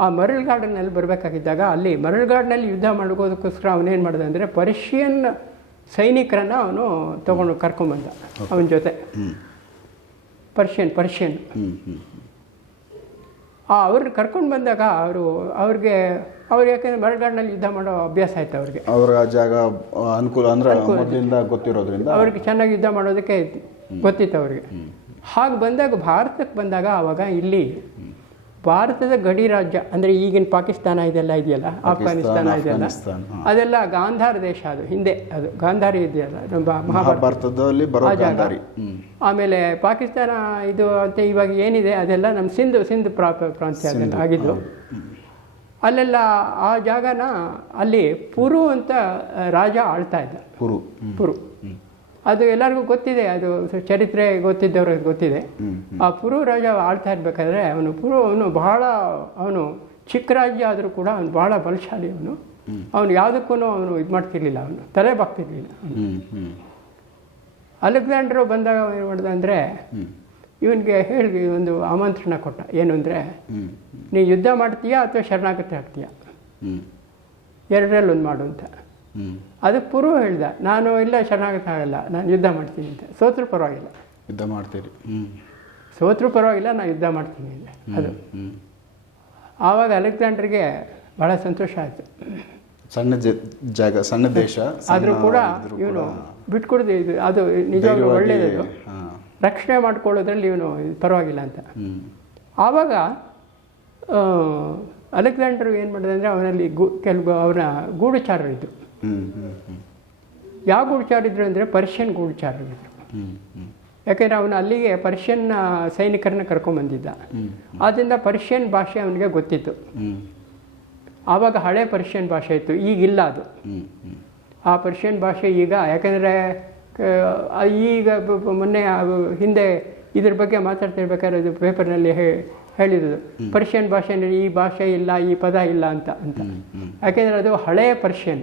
ಆ ಮರಳ್ ಗಾರ್ಡನಲ್ಲಿ ಬರಬೇಕಾಗಿದ್ದಾಗ ಅಲ್ಲಿ ಮರಳ್ ಗಾರ್ಡ್ನಲ್ಲಿ ಯುದ್ಧ ಮಾಡೋದಕ್ಕೋಸ್ಕರ ಅವನೇನು ಮಾಡಿದೆ ಅಂದರೆ ಪರ್ಷಿಯನ್ ಸೈನಿಕರನ್ನು ಅವನು ತಗೊಂಡು ಕರ್ಕೊಂಬಂದ ಅವನ ಜೊತೆ. Persian Persian. ಆ ಅವ್ರನ್ನ ಕರ್ಕೊಂಡು ಬಂದಾಗ ಅವರು ಅವ್ರಿಗೆ ಅವ್ರು ಯಾಕಂದ್ರೆ ಮರಗಾಡಿನಲ್ಲಿ ಯುದ್ಧ ಮಾಡೋ ಅಭ್ಯಾಸ ಆಯ್ತು ಅವ್ರಿಗೆ. ಅವ್ರ ಜಾಗ ಅನುಕೂಲ ಅಂದ್ರೆ ಮೊದಲಿಂದ ಗೊತ್ತಿರೋದ್ರಿಂದ ಅವ್ರಿಗೆ ಚೆನ್ನಾಗಿ ಯುದ್ಧ ಮಾಡೋದಕ್ಕೆ ಗೊತ್ತಿತ್ತು ಅವ್ರಿಗೆ. ಹಾಗೆ ಬಂದಾಗ ಭಾರತಕ್ಕೆ ಬಂದಾಗ ಆವಾಗ ಇಲ್ಲಿ ಭಾರತದ ಗಡಿ ರಾಜ್ಯ ಅಂದರೆ ಈಗಿನ ಪಾಕಿಸ್ತಾನ ಇದೆಲ್ಲ ಇದೆಯಲ್ಲ ಆಫ್ಘಾನಿಸ್ತಾನ ಇದೆಯಲ್ಲ ಅದೆಲ್ಲ ಗಾಂಧಾರ ದೇಶ ಅದು ಹಿಂದೆ ಅದು ಗಾಂಧಾರಿ ಇದೆಯಲ್ಲ ನಮ್ಮ ಮಹಾಭಾರತ. ಮಹಾಭಾರತದಲ್ಲಿ ಆಮೇಲೆ ಪಾಕಿಸ್ತಾನ ಇದು ಅಂತ ಇವಾಗ ಏನಿದೆ ಅದೆಲ್ಲ ನಮ್ಮ ಸಿಂಧು ಸಿಂಧು ಪ್ರಾ ಪ್ರಾಂತ್ಯ ಅದೆಲ್ಲ ಆಗಿದ್ದು. ಅಲ್ಲೆಲ್ಲ ಆ ಜಾಗನ ಅಲ್ಲಿ ಪುರು ಅಂತ ರಾಜ ಆಳ್ತಾ ಇದ್ದ. ಪುರು. ಪುರು. ಅದು ಎಲ್ಲರಿಗೂ ಗೊತ್ತಿದೆ ಅದು ಚರಿತ್ರೆ ಗೊತ್ತಿದ್ದವ್ರಿಗೆ ಗೊತ್ತಿದೆ. ಆ ಪುರು ರಾಜ ಆಳ್ತಾ ಇರಬೇಕಾದ್ರೆ ಅವನು ಪುರು ಅವನು ಬಹಳ ಅವನು ಚಿಕ್ಕ ರಾಜ್ಯ ಆದರೂ ಕೂಡ ಅವನು ಬಹಳ ಬಲಶಾಲಿ ಅವನು. ಅವನು ಯಾವುದಕ್ಕೂ ಅವನು ಇದು ಮಾಡ್ತಿರ್ಲಿಲ್ಲ ಅವನು ತಲೆ ಬಾಗ್ತಿರ್ಲಿಲ್ಲ ಹ್ಮ್ ಅಲೆಕ್ಸಾಂಡ್ರು ಬಂದಾಗ ಏನು ಮಾಡ್ದ ಅಂದರೆ ಇವನಿಗೆ ಹೇಳಿ ಒಂದು ಆಮಂತ್ರಣ ಕೊಟ್ಟ ಏನು ಅಂದರೆ ನೀ ಯುದ್ಧ ಮಾಡ್ತೀಯಾ ಅಥವಾ ಶರಣಾಗತಿ ಆಗ್ತೀಯಾ? ಎರಡರಲ್ಲಿ ಒಂದು ಮಾಡು ಅಂತ. ಅದಕ್ಕೆ ಪೂರ್ವ ಹೇಳ್ದ ನಾನು ಇಲ್ಲ ಚೆನ್ನಾಗಿ ಆಗಲ್ಲ ನಾನು ಯುದ್ಧ ಮಾಡ್ತೀನಿ ಅಂತ. ಸೋತ್ರ ಪರವಾಗಿಲ್ಲ. ಯುದ್ಧ ಮಾಡ್ತೀರಿ. ಸೋತ್ರು ಪರವಾಗಿಲ್ಲ ನಾನು ಯುದ್ಧ ಮಾಡ್ತೀನಿ ಅಂತ. ಅದು. ಆವಾಗ ಅಲೆಕ್ಸಾಂಡ್ರಿಗೆ ಭಾಳ ಸಂತೋಷ ಆಯಿತು. ಸಣ್ಣ ಜಾಗ ಸಣ್ಣ ದೇಶ ಆದರೂ ಕೂಡ ಇವನು ಬಿಟ್ಕೊಡದೆ ಇದು ಅದು ನಿಜವಾಗ್ಲೂ ಒಳ್ಳೆಯದು. ರಕ್ಷಣೆ ಮಾಡ್ಕೊಳ್ಳೋದ್ರಲ್ಲಿ ಇವನು ಪರವಾಗಿಲ್ಲ ಅಂತ. ಆವಾಗ ಅಲೆಕ್ಸಾಂಡರ್ ಏನು ಮಾಡಿದೆ ಅಂದರೆ ಅವನಲ್ಲಿ ಗು ಕೆಲವು ಅವನ ಹ್ಮ್ ಯಾವ ಗೂಢಚಾರಿದ್ರು ಅಂದರೆ ಪರ್ಷಿಯನ್ ಹ್ಮ್ ಯಾಕೆಂದರೆ ಅವನು ಅಲ್ಲಿಗೆ ಪರ್ಷಿಯನ್ ಸೈನಿಕರನ್ನ ಕರ್ಕೊಂಬಂದಿದ್ದ. ಆದ್ದರಿಂದ ಪರ್ಷಿಯನ್ ಭಾಷೆ ಅವನಿಗೆ ಗೊತ್ತಿತ್ತು. ಆವಾಗ ಹಳೆ ಪರ್ಷಿಯನ್ ಭಾಷೆ ಇತ್ತು, ಈಗಿಲ್ಲ ಅದು. ಆ ಪರ್ಷಿಯನ್ ಭಾಷೆ ಈಗ, ಯಾಕಂದರೆ ಈಗ ಮೊನ್ನೆ ಹಿಂದೆ ಇದ್ರ ಬಗ್ಗೆ ಮಾತಾಡ್ತಿರ್ಬೇಕಾದ್ರೆ ಅದು ಪೇಪರ್ನಲ್ಲಿ ಹೇಳಿದ್ದು. ಪರ್ಷಿಯನ್ ಭಾಷೆಯಲ್ಲಿ ಈ ಭಾಷೆ ಇಲ್ಲ, ಈ ಪದ ಇಲ್ಲ ಅಂತ ಅಂತ. ಯಾಕೆಂದರೆ ಅದು ಹಳೆಯ ಪರ್ಷಿಯನ್.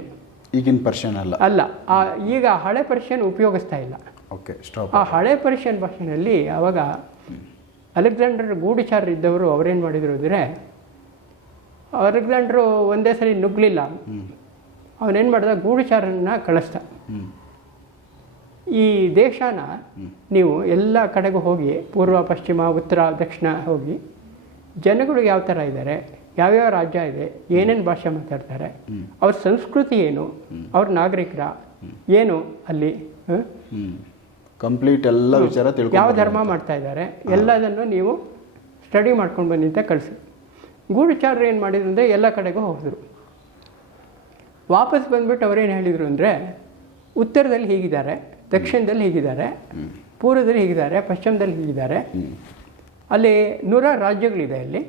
ಈಗಿನ ಪರ್ಷನ್ ಅಲ್ಲ. ಅಲ್ಲ ಈಗ ಹಳೆ ಪರ್ಷಿಯನ್ ಉಪಯೋಗಿಸ್ತಾ ಇಲ್ಲ. ಓಕೆ ಸ್ಟಾಪ್ ಆ ಹಳೆ ಪರ್ಷಿಯನ್ ಭಾಷೆಯಲ್ಲಿ ಆವಾಗ ಅಲೆಕ್ಸಾಂಡರ್ ಗೂಢಚಾರರು ಇದ್ದವರು ಅವರೇನು ಮಾಡಿದರು ಅಂದರೆ ಅಲೆಕ್ಸಾಂಡ್ರು ಒಂದೇ ಸರಿ ನುಗ್ಗಲಿಲ್ಲ ಹ್ಮ್. ಅವನೇನು ಮಾಡ್ದ? ಗೂಢಚಾರನ್ನ ಕಳಿಸ್ದ. ಈ ದೇಶನ ನೀವು ಎಲ್ಲ ಕಡೆಗೂ ಹೋಗಿ ಪೂರ್ವ ಪಶ್ಚಿಮ ಉತ್ತರ ದಕ್ಷಿಣ ಹೋಗಿ ಜನಗಳು ಯಾವ ಥರ ಇದ್ದಾರೆ ಯಾವ್ಯಾವ ರಾಜ್ಯ ಇದೆ ಏನೇನು ಭಾಷೆ ಮಾತಾಡ್ತಾರೆ ಅವ್ರ ಸಂಸ್ಕೃತಿ ಏನು ಅವ್ರ ನಾಗರಿಕರ ಏನು ಅಲ್ಲಿ ಕಂಪ್ಲೀಟ್ ಎಲ್ಲ ವಿಚಾರ ಯಾವ ಧರ್ಮ ಮಾಡ್ತಾ ಇದ್ದಾರೆ ಎಲ್ಲದನ್ನು ನೀವು ಸ್ಟಡಿ ಮಾಡ್ಕೊಂಡು ಬನ್ನಿ ಅಂತ ಕಳಿಸಿ. ಗೂಢಚಾರರು ಏನು ಮಾಡಿದ್ರು ಅಂದರೆ ಎಲ್ಲ ಕಡೆಗೂ ಹೋದರು. ವಾಪಸ್ ಬಂದ್ಬಿಟ್ಟು ಅವರೇನು ಹೇಳಿದರು ಅಂದರೆ ಉತ್ತರದಲ್ಲಿ ಹೀಗಿದ್ದಾರೆ ದಕ್ಷಿಣದಲ್ಲಿ ಹೀಗಿದ್ದಾರೆ ಪೂರ್ವದಲ್ಲಿ ಹೀಗಿದ್ದಾರೆ ಪಶ್ಚಿಮದಲ್ಲಿ ಹೀಗಿದ್ದಾರೆ. ಅಲ್ಲಿ ನೂರಾರು ರಾಜ್ಯಗಳಿದೆ ಅಲ್ಲಿ.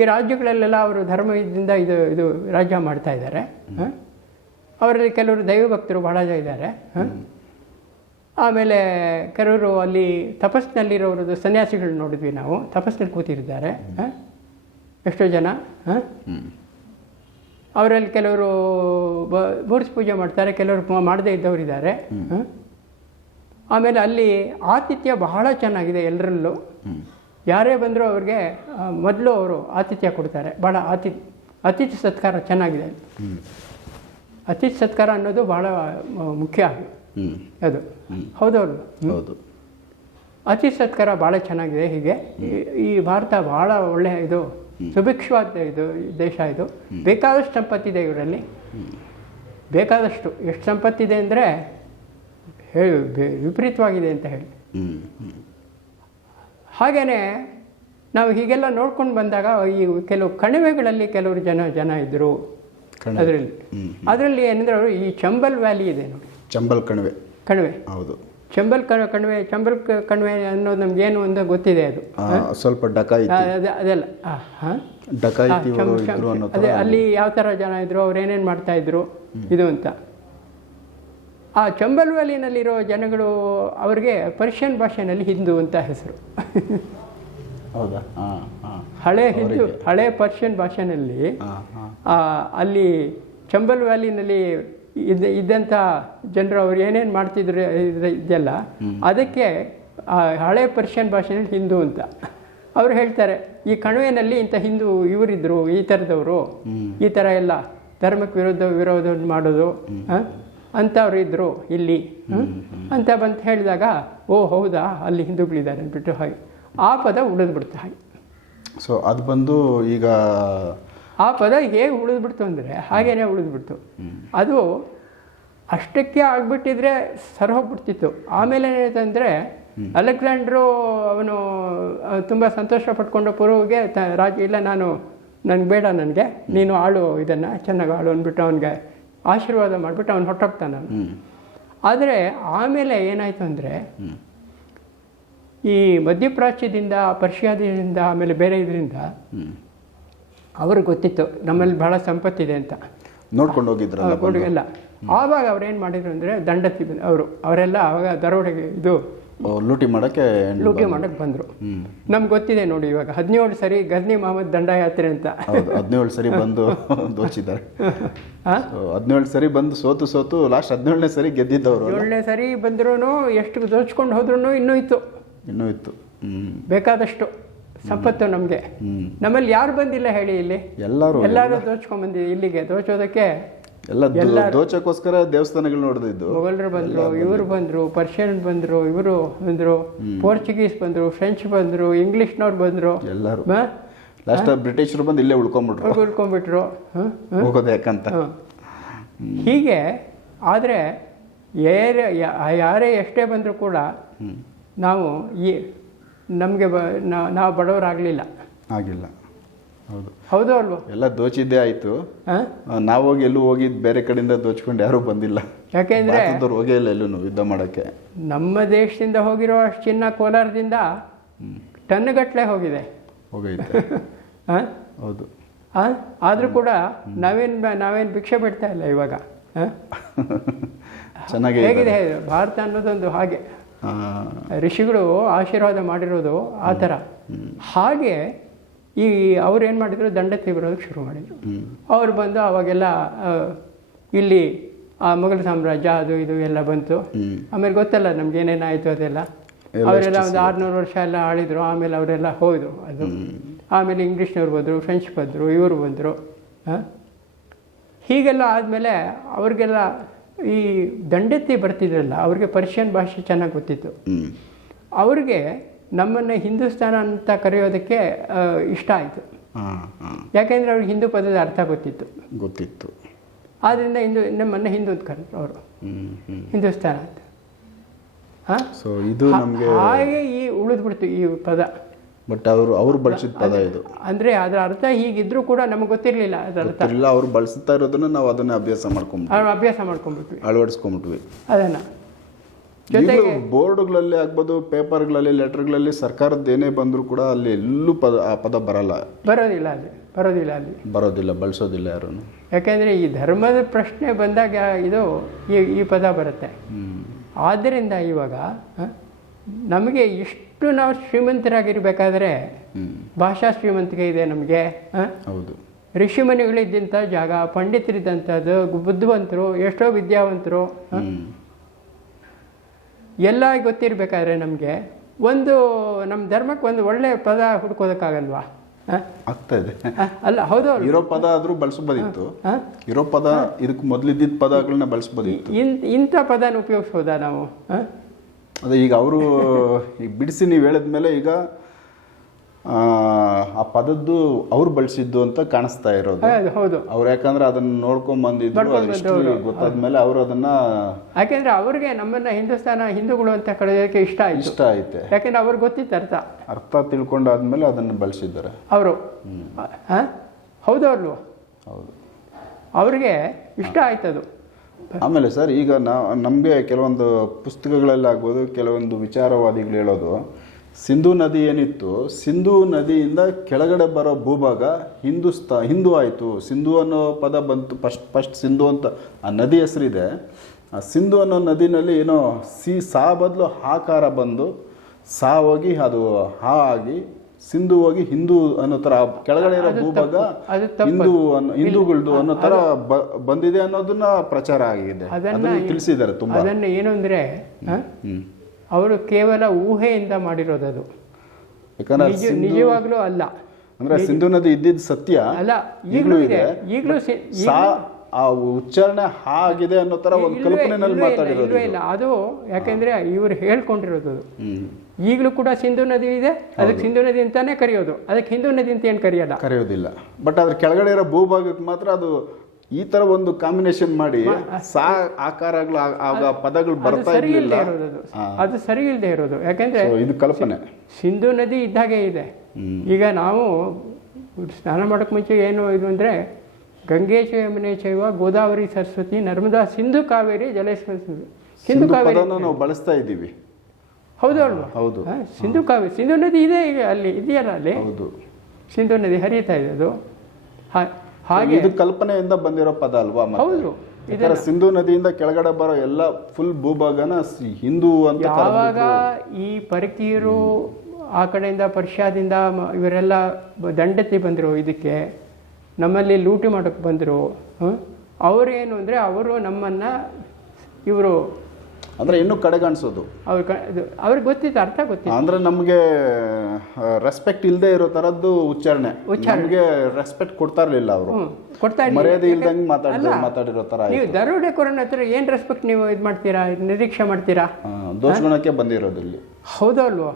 ಈ ರಾಜ್ಯಗಳಲ್ಲೆಲ್ಲ ಅವರು ಧರ್ಮದಿಂದ ಇದು ಇದು ರಾಜ್ಯ ಮಾಡ್ತಾ ಇದ್ದಾರೆ. ಅವರಲ್ಲಿ ಕೆಲವರು ದೈವಭಕ್ತರು ಬಹಳ ಜನ ಇದ್ದಾರೆ? ಆಮೇಲೆ ಕೆಲವರು ಅಲ್ಲಿ ತಪಸ್ಸಿನಲ್ಲಿರೋರದ್ದು ಸನ್ಯಾಸಿಗಳು ನೋಡಿದ್ವಿ ನಾವು. ತಪಸ್ಸಿನಲ್ಲಿ ಕೂತಿರ್ತಾರೆ ಎಷ್ಟೋ ಜನ? ಅವರಲ್ಲಿ ಕೆಲವರು ಬೂರ್ಸ್ ಪೂಜೆ ಮಾಡ್ತಾರೆ. ಕೆಲವರು ಮಾಡದೇ ಇದ್ದವರಿದ್ದಾರೆ. ಆಮೇಲೆ ಅಲ್ಲಿ ಆತಿಥ್ಯ ಬಹಳ ಚೆನ್ನಾಗಿದೆ ಎಲ್ಲರಲ್ಲೂ. ಯಾರೇ ಬಂದರೂ ಅವ್ರಿಗೆ ಮೊದಲು ಅವರು ಆತಿಥ್ಯ ಕೊಡ್ತಾರೆ. ಭಾಳ ಆತಿ ಅತಿಥಿ ಸತ್ಕಾರ ಚೆನ್ನಾಗಿದೆ ಅತಿಥಿ ಸತ್ಕಾರ ಅನ್ನೋದು ಭಾಳ ಮುಖ್ಯ ಅದು. ಹೌದೌದು. ಹೌದು. ಅತಿಥಿ ಸತ್ಕಾರ ಭಾಳ ಚೆನ್ನಾಗಿದೆ ಹೀಗೆ. ಈ- ಭಾರತ ಭಾಳ ಒಳ್ಳೆಯ ಇದು ಸುಭಿಕ್ಷವಾದ ಇದು ದೇಶ ಇದು. ಬೇಕಾದಷ್ಟು ಸಂಪತ್ತಿದೆ ಇವರಲ್ಲಿ. ಬೇಕಾದಷ್ಟು. ಎಷ್ಟು ಸಂಪತ್ತಿದೆ ಅಂದರೆ ಹೇಳಿ ವಿಪರೀತವಾಗಿದೆ ಅಂತ ಹೇಳಿ. ಹಾಗೆಯೇ ನಾವು ಹೀಗೆಲ್ಲ ನೋಡ್ಕೊಂಡು ಬಂದಾಗ ಈ ಕೆಲವು ಕಣಿವೆಗಳಲ್ಲಿ ಕೆಲವರು ಜನ ಜನ ಇದ್ದರು. ಅದರಲ್ಲಿ. ಅದರಲ್ಲಿ ಏನಂದ್ರೆ ಅವರು ಈ ಚಂಬಲ್ ವ್ಯಾಲಿ ಇದೆ ನೋಡಿ. ಚಂಬಲ್ ಕಣಿವೆ. ಕಣಿವೆ. ಹೌದು. ಚಂಬಲ್ ಕಣಿವೆ ಚಂಬಲ್ ಕಣಿವೆ ಅನ್ನೋದು ನಮ್ಗೇನು ಅಂತ ಗೊತ್ತಿದೆ ಅದು. ಸ್ವಲ್ಪ ಡಕಾಯಿತಿ. ಅದೆಲ್ಲ. ಅದೇ ಅಲ್ಲಿ ಯಾವ ಥರ ಜನ ಇದ್ರು ಅವ್ರು ಏನೇನು ಮಾಡ್ತಾ ಇದ್ರು ಇದು ಅಂತ. ಆ ಚಂಬಲ್ ವ್ಯಾಲಿನಲ್ಲಿರೋ ಜನಗಳು ಅವ್ರಿಗೆ ಪರ್ಷಿಯನ್ ಭಾಷೆನಲ್ಲಿ ಹಿಂದೂ ಅಂತ ಹೆಸರು. ಹೌದಾ? ಹಳೆ ಹಿಂದೂ ಹಳೆ ಪರ್ಷಿಯನ್ ಭಾಷೆನಲ್ಲಿ ಅಲ್ಲಿ ಚಂಬಲ್ ವ್ಯಾಲಿನಲ್ಲಿ ಇದ್ದ ಇದ್ದಂಥ ಜನರು ಅವ್ರು ಏನೇನು ಮಾಡ್ತಿದ್ರು ಇದ್- ಇದೆಲ್ಲ ಅದಕ್ಕೆ ಹಳೆ ಪರ್ಷಿಯನ್ ಭಾಷೆಯಲ್ಲಿ ಹಿಂದೂ ಅಂತ. ಅವ್ರು ಹೇಳ್ತಾರೆ ಈ ಕಣುವೆನಲ್ಲಿ ಇಂಥ ಹಿಂದೂ ಇವರಿದ್ರು ಈ ಥರದವರು ಈ ಥರ ಎಲ್ಲ ಧರ್ಮಕ್ಕೆ ವಿರೋಧ ವಿರೋಧ ಮಾಡೋದು ಅಂಥವ್ರು ಇದ್ದರು ಇಲ್ಲಿ ಅಂತ ಬಂತ ಹೇಳಿದಾಗ ಓ ಹೌದಾ? ಅಲ್ಲಿ ಹಿಂದೂಗಳಿದ್ದಾರೆ ಅಂದ್ಬಿಟ್ಟು ಹಾಗೆ ಆ ಪದ ಉಳಿದ್ಬಿಡ್ತು ಹಾಗೆ ಸೊ ಅದು ಬಂದು ಈಗ ಆ ಪದ ಹೇಗೆ ಉಳಿದ್ಬಿಡ್ತು ಅಂದರೆ ಹಾಗೇನೆ ಉಳಿದ್ಬಿಡ್ತು. ಅದು ಅಷ್ಟಕ್ಕೆ ಆಗ್ಬಿಟ್ಟಿದ್ರೆ ಸರ್ ಹೋಗ್ಬಿಡ್ತಿತ್ತು. ಆಮೇಲೆ ಏನಾಯ್ತಂದರೆ ಅಲೆಕ್ಸಾಂಡ್ರು ಅವನು ತುಂಬ ಸಂತೋಷ ಪಟ್ಕೊಂಡು ಪುರುವಿಗೆ ತ ರಾಜ ಇಲ್ಲ ನಾನು ನನಗೆ ಬೇಡ ನನಗೆ ನೀನು ಆಳು ಇದನ್ನು ಚೆನ್ನಾಗಿ ಆಳು ಅಂದ್ಬಿಟ್ಟು ಅವನಿಗೆ ಆಶೀರ್ವಾದ ಮಾಡಿಬಿಟ್ಟು ಅವ್ನು ಹೊಟ್ಟೋಗ್ತಾನೆ ಆದರೆ ಆಮೇಲೆ ಏನಾಯಿತು ಅಂದರೆ ಈ ಮಧ್ಯಪ್ರಾಚ್ಯದಿಂದ ಪರ್ಷಿಯಾದಿಂದ ಆಮೇಲೆ ಬೇರೆ ಇದರಿಂದ ಅವ್ರಿಗೆ ಗೊತ್ತಿತ್ತು ನಮ್ಮಲ್ಲಿ ಬಹಳ ಸಂಪತ್ತಿದೆ ಅಂತ. ನೋಡ್ಕೊಂಡು ಕೊಡುಗೆ ಎಲ್ಲ ಆವಾಗ ಅವ್ರು ಏನು ಮಾಡಿದ್ರು ಅಂದರೆ ದಂಡತಿ ಅವರು ಅವರೆಲ್ಲ ಆವಾಗ ದರೋಡೆಗೆ ಇದು ಲೂಟಿ ಮಾಡೋಕ್ಕೆ ಲೂಟಿ ಮಾಡಕ್ಕೆ ಬಂದರು. ನಮ್ಗೆ ಗೊತ್ತಿದೆ ನೋಡಿ ಇವಾಗ. ಹದಿನೇಳು ಸರಿ ಗಜ್ನಿ ಮಹಮ್ಮದ್ ದಂಡಯಾತ್ರೆ ಅಂತ. ಹೌದು ಹದಿನೇಳು ಸರಿ *laughs* ಬಂದು ದೋಚಿದ್ದಾರೆ. ಆ? ಹದಿನೇಳು ಸರಿ ಬಂದು ಸೋತು ಸೋತು ಲಾಸ್ಟ್ ಹದಿನೇಳನೇ ಸರಿ ಗೆದ್ದಿದ್ದವರು ಏಳನೇ ಸರಿ ಬಂದ್ರೂ ಎಷ್ಟು ದೋಚ್ಕೊಂಡು ಹೋದ್ರೂ ಇನ್ನೂ ಇತ್ತು. ಇನ್ನೂ ಇತ್ತು. ಬೇಕಾದಷ್ಟು ಸಂಪತ್ತು ನಮಗೆ. ನಮ್ಮಲ್ಲಿ ಯಾರು ಬಂದಿಲ್ಲ ಹೇಳಿ ಇಲ್ಲಿ. ಎಲ್ಲರೂ ಎಲ್ಲರೂ ದೋಚ್ಕೊಂಡ್ ಬಂದಿದೆ ಇಲ್ಲಿಗೆ. ದೋಚೋದಕ್ಕೆ ಎಲ್ಲ ದೋಚಕ್ಕೋಸ್ಕರ ದೇವಸ್ಥಾನಗಳು ನೋಡಿದ್ದು ಮೊಘಲರು ಬಂದರು ಇವರು ಬಂದರು ಪರ್ಷಿಯನ್ ಬಂದರು ಇವರು ಬಂದರು ಪೋರ್ಚುಗೀಸ್ ಬಂದರು ಫ್ರೆಂಚ್ ಬಂದರು ಇಂಗ್ಲಿಷ್ನವ್ರು ಬಂದರು. ಎಲ್ಲರೂ. ಲಾಸ್ಟ್ ಬ್ರಿಟಿಷರು ಬಂದು ಇಲ್ಲೇ ಉಳ್ಕೊಂಡ್ಬಿಟ್ರು ಹಾಂ? ಹೋಗೋದು ಯಾಕಂತ ಹೀಗೆ ಆದರೆ ಯಾರೇ ಯಾರೇ ಎಷ್ಟೇ ಬಂದರೂ ಕೂಡ ನಾವು ಈ ನಮಗೆ ಬ ನಾವು ಬಡವರಾಗಲಿಲ್ಲ. ಆಗಿಲ್ಲ. ಹೌದು. ಹೌದು ಅಲ್ವಾ? ಎಲ್ಲ ದೋಚಿದ್ದೇ ಆಯ್ತು. ನಾವು ಹೋಗಿ ಎಲ್ಲೂ ಹೋಗಿ ಬೇರೆ ಕಡೆಯಿಂದ ದೋಚ್ಕೊಂಡು ಯಾರೂ ಬಂದಿಲ್ಲ. ಯಾಕೆಂದರೆ ಹೋಗೇ ಇಲ್ಲ ಎಲ್ಲೂ ಯುದ್ಧ ಮಾಡಕ್ಕೆ. ನಮ್ಮ ದೇಶದಿಂದ ಹೋಗಿರೋ ಅಷ್ಟು ಚಿನ್ನ ಕೋಲಾರದಿಂದ ಟನ್ಗಟ್ಟಲೆ ಹೋಗಿದೆ. ಹೋಗೈತೆ. ಹೌದು. ಆದರೂ ಕೂಡ ನಾವೇನು ನಾವೇನು ಭಿಕ್ಷೆ ಬಿಡ್ತಾ ಇಲ್ಲ ಇವಾಗ. ಚೆನ್ನಾಗೇ ಹೇಗಿದೆ? ಭಾರತ ಅನ್ನೋದೊಂದು ಹಾಗೆ. ಋಷಿಗಳು ಆಶೀರ್ವಾದ ಮಾಡಿರೋದು ಆ ಥರ. ಹಾಗೆ ಈ ಅವ್ರು ಏನು ಮಾಡಿದ್ರು ದಂಡತಿ ಬರೋದಕ್ಕೆ ಶುರು ಮಾಡಿದರು. ಅವ್ರು ಬಂದು ಅವಾಗೆಲ್ಲ ಇಲ್ಲಿ ಆ ಮೊಘಲ್ ಸಾಮ್ರಾಜ್ಯ ಅದು ಇದು ಎಲ್ಲ ಬಂತು. ಆಮೇಲೆ ಗೊತ್ತಲ್ಲ ನಮ್ಗೆ ಏನೇನಾಯಿತು ಅದೆಲ್ಲ. ಅವರೆಲ್ಲ ಒಂದು ಆರುನೂರು ವರ್ಷ ಎಲ್ಲ ಆಳಿದ್ರು ಆಮೇಲೆ ಅವರೆಲ್ಲ ಹೋದರು ಅದು. ಆಮೇಲೆ ಇಂಗ್ಲೀಷ್ನವ್ರು ಬಂದರು ಫ್ರೆಂಚ್ ಬಂದರು ಇವರು ಬಂದರು ಹೀಗೆಲ್ಲ ಆದಮೇಲೆ ಅವ್ರಿಗೆಲ್ಲ ಈ ದಂಡೆತ್ತಿ ಬರ್ತಿದ್ರಲ್ಲ ಅವ್ರಿಗೆ ಪರ್ಷಿಯನ್ ಭಾಷೆ ಚೆನ್ನಾಗಿ ಗೊತ್ತಿತ್ತು. ಅವ್ರಿಗೆ ನಮ್ಮನ್ನು ಹಿಂದೂಸ್ತಾನ ಅಂತ ಕರೆಯೋದಕ್ಕೆ ಇಷ್ಟ ಆಯಿತು. ಯಾಕೆಂದರೆ ಅವ್ರಿಗೆ ಹಿಂದೂ ಪದದ ಅರ್ಥ ಗೊತ್ತಿತ್ತು. ಗೊತ್ತಿತ್ತು. ಆದ್ದರಿಂದ ಹಿಂದೂ ನಮ್ಮನ್ನು ಹಿಂದೂ ಅಂತ ಕರೆದ್ರು ಅವರು ಹಿಂದೂಸ್ತಾನ ಅಂತ. ಹಾಂ? ಸೊ ಇದು ನಮಗೆ ಹಾಗೆ ಈ ಉಳಿದ್ಬಿಡ್ತು ಈ ಪದ. ಬಟ್ ಅವರು ಅವ್ರು ಬಳಸಿದ ಪದ ಇದು. ಅಂದರೆ ಅದರ ಅರ್ಥ ಹೀಗಿದ್ರೂ ಕೂಡ ನಮಗೆ ಗೊತ್ತಿರಲಿಲ್ಲ ಅದರ ಅರ್ಥ. ಇಲ್ಲ ಅವ್ರು ಬಳಸ್ತಾ ಇರೋದನ್ನ ನಾವು ಅದನ್ನ ಅಭ್ಯಾಸ ಮಾಡ್ಕೊಂಡ್ಬಿಟ್ಟು ಅಭ್ಯಾಸ ಮಾಡ್ಕೊಂಡ್ಬಿಟ್ವಿ. ಅಳವಡಿಸ್ಕೊಂಬಿಟ್ವಿ ಅದನ್ನು. ಬೋರ್ಡ್ಗಳಲ್ಲಿ ಆಗ್ಬೋದು ಪೇಪರ್ಗಳಲ್ಲಿ ಲೆಟರ್ಗಳಲ್ಲಿ ಸರ್ಕಾರದ ಏನೇ ಬಂದರೂ ಕೂಡ ಅಲ್ಲಿ ಎಲ್ಲೂ ಪದ ಆ ಪದ ಬರಲ್ಲ. ಬರೋದಿಲ್ಲ ಅಲ್ಲಿ ಬರೋದಿಲ್ಲ ಅಲ್ಲಿ. ಬರೋದಿಲ್ಲ ಬಳಸೋದಿಲ್ಲ ಯಾರು ಯಾಕೆಂದರೆ ಈ ಧರ್ಮದ ಪ್ರಶ್ನೆ ಬಂದಾಗ ಇದು ಈ ಈ ಪದ ಬರುತ್ತೆ. ಆದ್ದರಿಂದ ಇವಾಗ ನಮಗೆ ಇಷ್ಟು ನಾವು ಶ್ರೀಮಂತರಾಗಿರ್ಬೇಕಾದ್ರೆ ಭಾಷಾ ಶ್ರೀಮಂತಿಕೆ ಇದೆ ನಮಗೆ ಹೌದು. ಋಷಿಮುನಿಗಳಿದ್ದಂಥ ಜಾಗ ಪಂಡಿತರಿದ್ದಂಥದ್ದು ಬುದ್ಧಿವಂತರು ಎಷ್ಟೋ ವಿದ್ಯಾವಂತರು. ಎಲ್ಲ ಗೊತ್ತಿರಬೇಕಾದ್ರೆ ನಮಗೆ ಒಂದು ನಮ್ಮ ಧರ್ಮಕ್ಕೆ ಒಂದು ಒಳ್ಳೆ ಪದ ಹುಡ್ಕೋದಕ್ಕಾಗಲ್ವಾ? ಆಗ್ತಾ ಇದೆ ಅಲ್ಲ ಹೌದು? ಇರೋ ಪದ ಆದರೂ ಬಳಸ್ಬೋದಿತ್ತು? ಇರೋ ಪದ ಇದಕ್ಕೆ ಮೊದಲಿದ್ದ ಪದಗಳನ್ನ ಬಳಸ್ಬೋದಿತ್ತು ಇಂಥ ಪದನ ಉಪಯೋಗಿಸ್ಬೋದಾ ನಾವು? ಅದೇ ಈಗ ಅವರು ಈಗ ಬಿಡಿಸಿ ನೀವು ಹೇಳಿದ್ಮೇಲೆ ಈಗ ಆ, ಪದದ್ದು ಅವ್ರು ಬಳಸಿದ್ದು ಅಂತ ಕಾಣಿಸ್ತಾ ಇರೋದು. ಹೌದು ಅವ್ರು ಯಾಕಂದ್ರೆ ಅದನ್ನ ನೋಡ್ಕೊಂಡ್ ಬಂದಿದ್ರು ಅದು ಗೊತ್ತಾದ್ಮೇಲೆ ಅವ್ರು ಅದನ್ನ ಯಾಕೆಂದ್ರೆ ಅವ್ರಿಗೆ ನಮ್ಮನ್ನ ಹಿಂದೂಸ್ತಾನ ಹಿಂದೂಗಳು ಅಂತ ಕಳೆಯೋಕೆ ಇಷ್ಟ ಆಯ್ತು. ಇಷ್ಟ ಐತೆ ಯಾಕೆಂದ್ರೆ ಅವ್ರಿಗೆ ಗೊತ್ತಿತ್ತು ಅರ್ಥ. ಅರ್ಥ ತಿಳ್ಕೊಂಡಾದ್ಮೇಲೆ ಅದನ್ನ ಬಳಸಿದ್ದಾರೆ. ಅವರು. ಹೌದು ಹೌದು. ಅವ್ರಿಗೆ ಇಷ್ಟ ಆಯ್ತದು ಆಮೇಲೆ ಸರ್ ಈಗ ನಾ ನಮಗೆ ಕೆಲವೊಂದು ಪುಸ್ತಕಗಳಲ್ಲಿ ಆಗ್ಬೋದು ಕೆಲವೊಂದು ವಿಚಾರವಾದಿಗಳು ಹೇಳೋದು ಸಿಂಧು ನದಿ ಏನಿತ್ತು? ಸಿಂಧು ನದಿಯಿಂದ ಕೆಳಗಡೆ ಬರೋ ಭೂಭಾಗ ಹಿಂದೂಸ್ತಾ ಹಿಂದೂ ಆಯಿತು. ಸಿಂಧು ಅನ್ನೋ ಪದ ಬಂತು ಫಸ್ಟ್ ಫಸ್ಟ್ ಸಿಂಧು ಅಂತ ಆ ನದಿ ಹೆಸರಿದೆ. ಆ ಸಿಂಧು ಅನ್ನೋ ನದಿನಲ್ಲಿ ಏನೋ ಸಿ ಸಾ ಬದಲು ಹಾಕಾರ ಬಂದು ಸಾ ಹೋಗಿ ಅದು ಹಾ ಆಗಿ ಸಿಂಧು ಹೋಗಿ ಹಿಂದೂ ಅನ್ನೋ ಥರ ಕೆಳಗಡೆ ಇರೋ ಭೂಭಾಗ ಹಿಂದೂ ಅನ್ನೋ ಹಿಂದೂಗಳದು ಅನ್ನೋ ಥರ ಬಂದಿದೆ ಅನ್ನೋದನ್ನ ಪ್ರಚಾರ ಆಗಿದೆ. ಅದನ್ನ ತಿಳಿಸಿದ್ದಾರೆ ತುಂಬಾ. ಅದನ್ನು ಏನು ಅಂದರೆ ಅವರು ಕೇವಲ ಊಹೆಯಿಂದ ಮಾಡಿರೋದದು. ಯಾಕಂದ್ರೆ ನಿಜವಾಗ್ಲೂ ಅಲ್ಲ. ಅಂದ್ರೆ ಸಿಂಧು ನದಿ ಇದ್ದಿದ್ದು ಸತ್ಯ ಅಲ್ಲ ಈಗಲೂ ಇದೆ. ಈಗಲೂ ಆ ಉಚ್ಚಾರಣೆ ಹಾಗಿದೆ ಅನ್ನೋ ತರ ಒಂದು ಕಲ್ಪನೆ ಕಲ್ಪನೆನಲ್ಲಿ ಮಾತಾಡಿರೋದು ಇಲ್ಲ. ಅದು ಯಾಕೆಂದ್ರೆ ಇವರು ಹೇಳ್ಕೊಂಡಿರೋದು ಈಗಲೂ ಕೂಡ ಸಿಂಧು ನದಿ ಇದೆ. ಅದಕ್ಕೆ ಸಿಂಧು ನದಿ ಅಂತಾನೆ ಕರೆಯೋದು. ಅದಕ್ಕೆ ಹಿಂದೂ ನದಿ ಅಂತ ಏನು ಕರೆಯಲ್ಲ? ಕರೆಯೋದಿಲ್ಲ. ಬಟ್ ಅದ್ರ ಕೆಳಗಡೆ ಇರೋ ಭೂಭಾಗಕ್ಕೆ ಮಾತ್ರ ಅದು ಈ ತರ ಒಂದು ಕಾಂಬಿನೇಷನ್ ಮಾಡಿ ಸಾ ಆಕಾರಗಳು ಆಗ ಪದಗಳು ಬರ್ತಾ ಇರಲಿಲ್ಲ. ಅದು. ಸರಿ ಇಲ್ಲದೆ ಇರೋದು. ಯಾಕೆಂದ್ರೆ ಇದು ಕಲ್ಪನೆ. ಸಿಂಧು ನದಿ ಇದ್ದಾಗೆ ಇದೆ. ಈಗ ನಾವು ಸ್ನಾನ ಮಾಡೋಕ್ಕೆ ಮುಂಚೆ ಏನು ಇದು ಅಂದರೆ ಗಂಗೆ ಚ ಯಮುನೆ ಚೈವ ಗೋದಾವರಿ ಸರಸ್ವತಿ ನರ್ಮದಾ ಸಿಂಧು ಕಾವೇರಿ ಜಲೇಶ್ವರ ಸಿಂಧು. ಸಿಂಧು ಕಾವೇರಿ ನಾವು ಬಳಸ್ತಾ ಇದ್ದೀವಿ. ಹೌದು ಅಲ್ವಾ? ಹೌದು. ಸಿಂಧು ಕಾವೇರಿ ಸಿಂಧು ನದಿ ಇದೆ ಈಗ ಅಲ್ಲಿ ಇದೆಯಲ್ಲ ಅಲ್ಲಿ? ಹೌದು. ಸಿಂಧು ನದಿ ಹರಿತಾ ಇದೆ ಅದು. ಹಾ- ಹಾಗೆ ಇದು ಕಲ್ಪನೆಯಿಂದ ಬಂದಿರೋ ಪದ ಅಲ್ವಾ? ಹೌದು. ಇದರ ಸಿಂಧು ನದಿಯಿಂದ ಕೆಳಗಡೆ ಬರೋ ಎಲ್ಲ ಫುಲ್ ಭೂಭಾಗನ ಹಿಂದೂ ಅಂತ ಯಾವಾಗ ಈ ಪರಕೀಯರು ಆ ಕಡೆಯಿಂದ ಪರ್ಷಿಯಾದಿಂದ ಇವರೆಲ್ಲ ದಂಡೆತ್ತಿ ಬಂದರು ಇದಕ್ಕೆ ನಮ್ಮಲ್ಲಿ ಲೂಟಿ ಮಾಡೋಕ್ಕೆ ಬಂದರು ಅವರೇನು ಅಂದರೆ ಅವರು ನಮ್ಮನ್ನು ಇವರು ಅಂದ್ರೆ ಇನ್ನೂ ಕಡೆಗಣಿಸೋದು. ಅವ್ರ ಕ ಇದು ಅವ್ರಿಗೆ ಗೊತ್ತಿತ್ತು ಅರ್ಥ ಗೊತ್ತಿತ್ತು. ಅಂದ್ರೆ ನಮ್ಗೆ ರೆಸ್ಪೆಕ್ಟ್ ಇಲ್ಲದೆ ಇರೋ ತರದ್ದು ಉಚ್ಚಾರಣೆ. ನಮ್ಗೆ ರೆಸ್ಪೆಕ್ಟ್ ಕೊಡ್ತಾ ಇರಲಿಲ್ಲ ಅವರು. ಕೊಡ್ತಾ. ಮರ್ಯಾದೆ ಇಲ್ದಂಗೆ ಮಾತಾಡಿದ್ರು ಮಾತಾಡಿದ ಮಾತಾಡಿರೋ ತರ ನೀವು ದರೋಡೆ ಕೊರೋನ ಹತ್ರ ಏನು ರೆಸ್ಪೆಕ್ಟ್ ನೀವು ಇದು ಮಾಡ್ತೀರಾ ಇದ್ ನಿರೀಕ್ಷೆ ಮಾಡ್ತೀರಾ? ದೋಷಗುಣಕ್ಕೆ ಬಂದಿರೋದು ಇಲ್ಲಿ. ಹೌದಾ ಅಲ್ವೋ?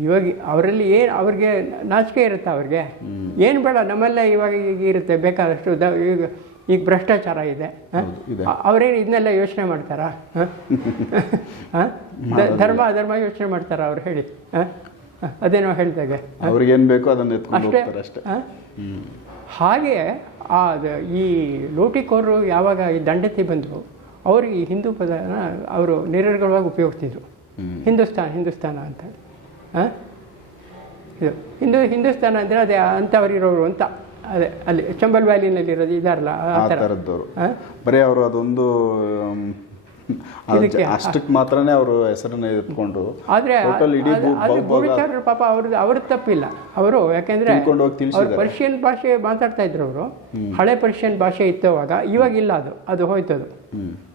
ಇವಾಗ ಅವರಲ್ಲಿ ಏನು ಅವ್ರಿಗೆ ನಾಚಿಕೆ ಇರುತ್ತೆ ಅವ್ರಿಗೆ? ಏನು ಬೇಡ ನಮ್ಮಲ್ಲೇ ಇವಾಗ ಈಗ ಇರುತ್ತೆ ಬೇಕಾದಷ್ಟು ದ- ಈಗ ಈಗ ಭ್ರಷ್ಟಾಚಾರ ಇದೆ ಅವರೇನು ಇದನ್ನೆಲ್ಲ ಯೋಚನೆ ಮಾಡ್ತಾರಾ? ಧರ್ಮ ಅಧರ್ಮ ಯೋಚನೆ ಮಾಡ್ತಾರಾ ಅವ್ರು ಹೇಳಿ? ಅದೇನೋ ಹೇಳ್ದಾಗೆ ಅವ್ರಿಗೆ ಏನ್ ಬೇಕೋ ಅದನ್ನ ಅಷ್ಟೇ ಅಷ್ಟೇ. ಹ? ಹಾಗೆ ಆ ಈ ಲೋಟಿಕೋರು ಯಾವಾಗ ಈ ದಂಡೆತ್ತಿ ಬಂದರು ಅವ್ರಿಗೆ ಈ ಹಿಂದೂ ಪದನ ಅವರು ನಿರರ್ಗಳವಾಗಿ ಉಪಯೋಗಿಸ್ತಿದ್ರು ಹಿಂದೂಸ್ತಾನ ಹಿಂದೂಸ್ತಾನ ಅಂತ? ಇದು ಹಿಂದೂ ಹಿಂದೂಸ್ತಾನ ಅಂದರೆ ಅದೇ ಅಂಥವರಿರೋರು ಅಂತ. ಅದೇ ಅಲ್ಲಿ ಚಂಬಲ್ ವ್ಯಾಲಿನಲ್ಲಿರೋದು ಇದಾರಲ್ಲ ಆ ಆ ಥರ? ಬರೀ ಅವರು ಅದೊಂದು ಅದು ಅಷ್ಟಕ್ಕೆ ಮಾತ್ರನೇ ಅವರು ಹೆಸರನ್ನ ಎತ್ಕೊಂಡು ಆದ್ರೆ Total ಇಡೀ ಭೂ- ಭೂಭಾಗ- ಗೂಢಚಾರರು ಪಾಪ ಅವ್ರದ್ದು ಅವ್ರದ್ದು ತಪ್ಪಿಲ್ಲ. ಅವರು ಯಾಕೆಂದರೆ ತಿಳ್ಕೊಂಡು ಹೋಗಿ ಅವ್ರು ತಿಳಿಸಿದ್ದಾರೆ. ಪರ್ಷಿಯನ್ ಭಾಷೆ ಮಾತಾಡ್ತಾ ಇದ್ರು ಅವರು. ಹಳೆ ಪರ್ಷಿಯನ್ ಭಾಷೆ ಇತ್ತು ಅವಾಗ ಇವಾಗ ಇಲ್ಲ ಅದು ಅದು ಹೋಯ್ತದು. ಅದು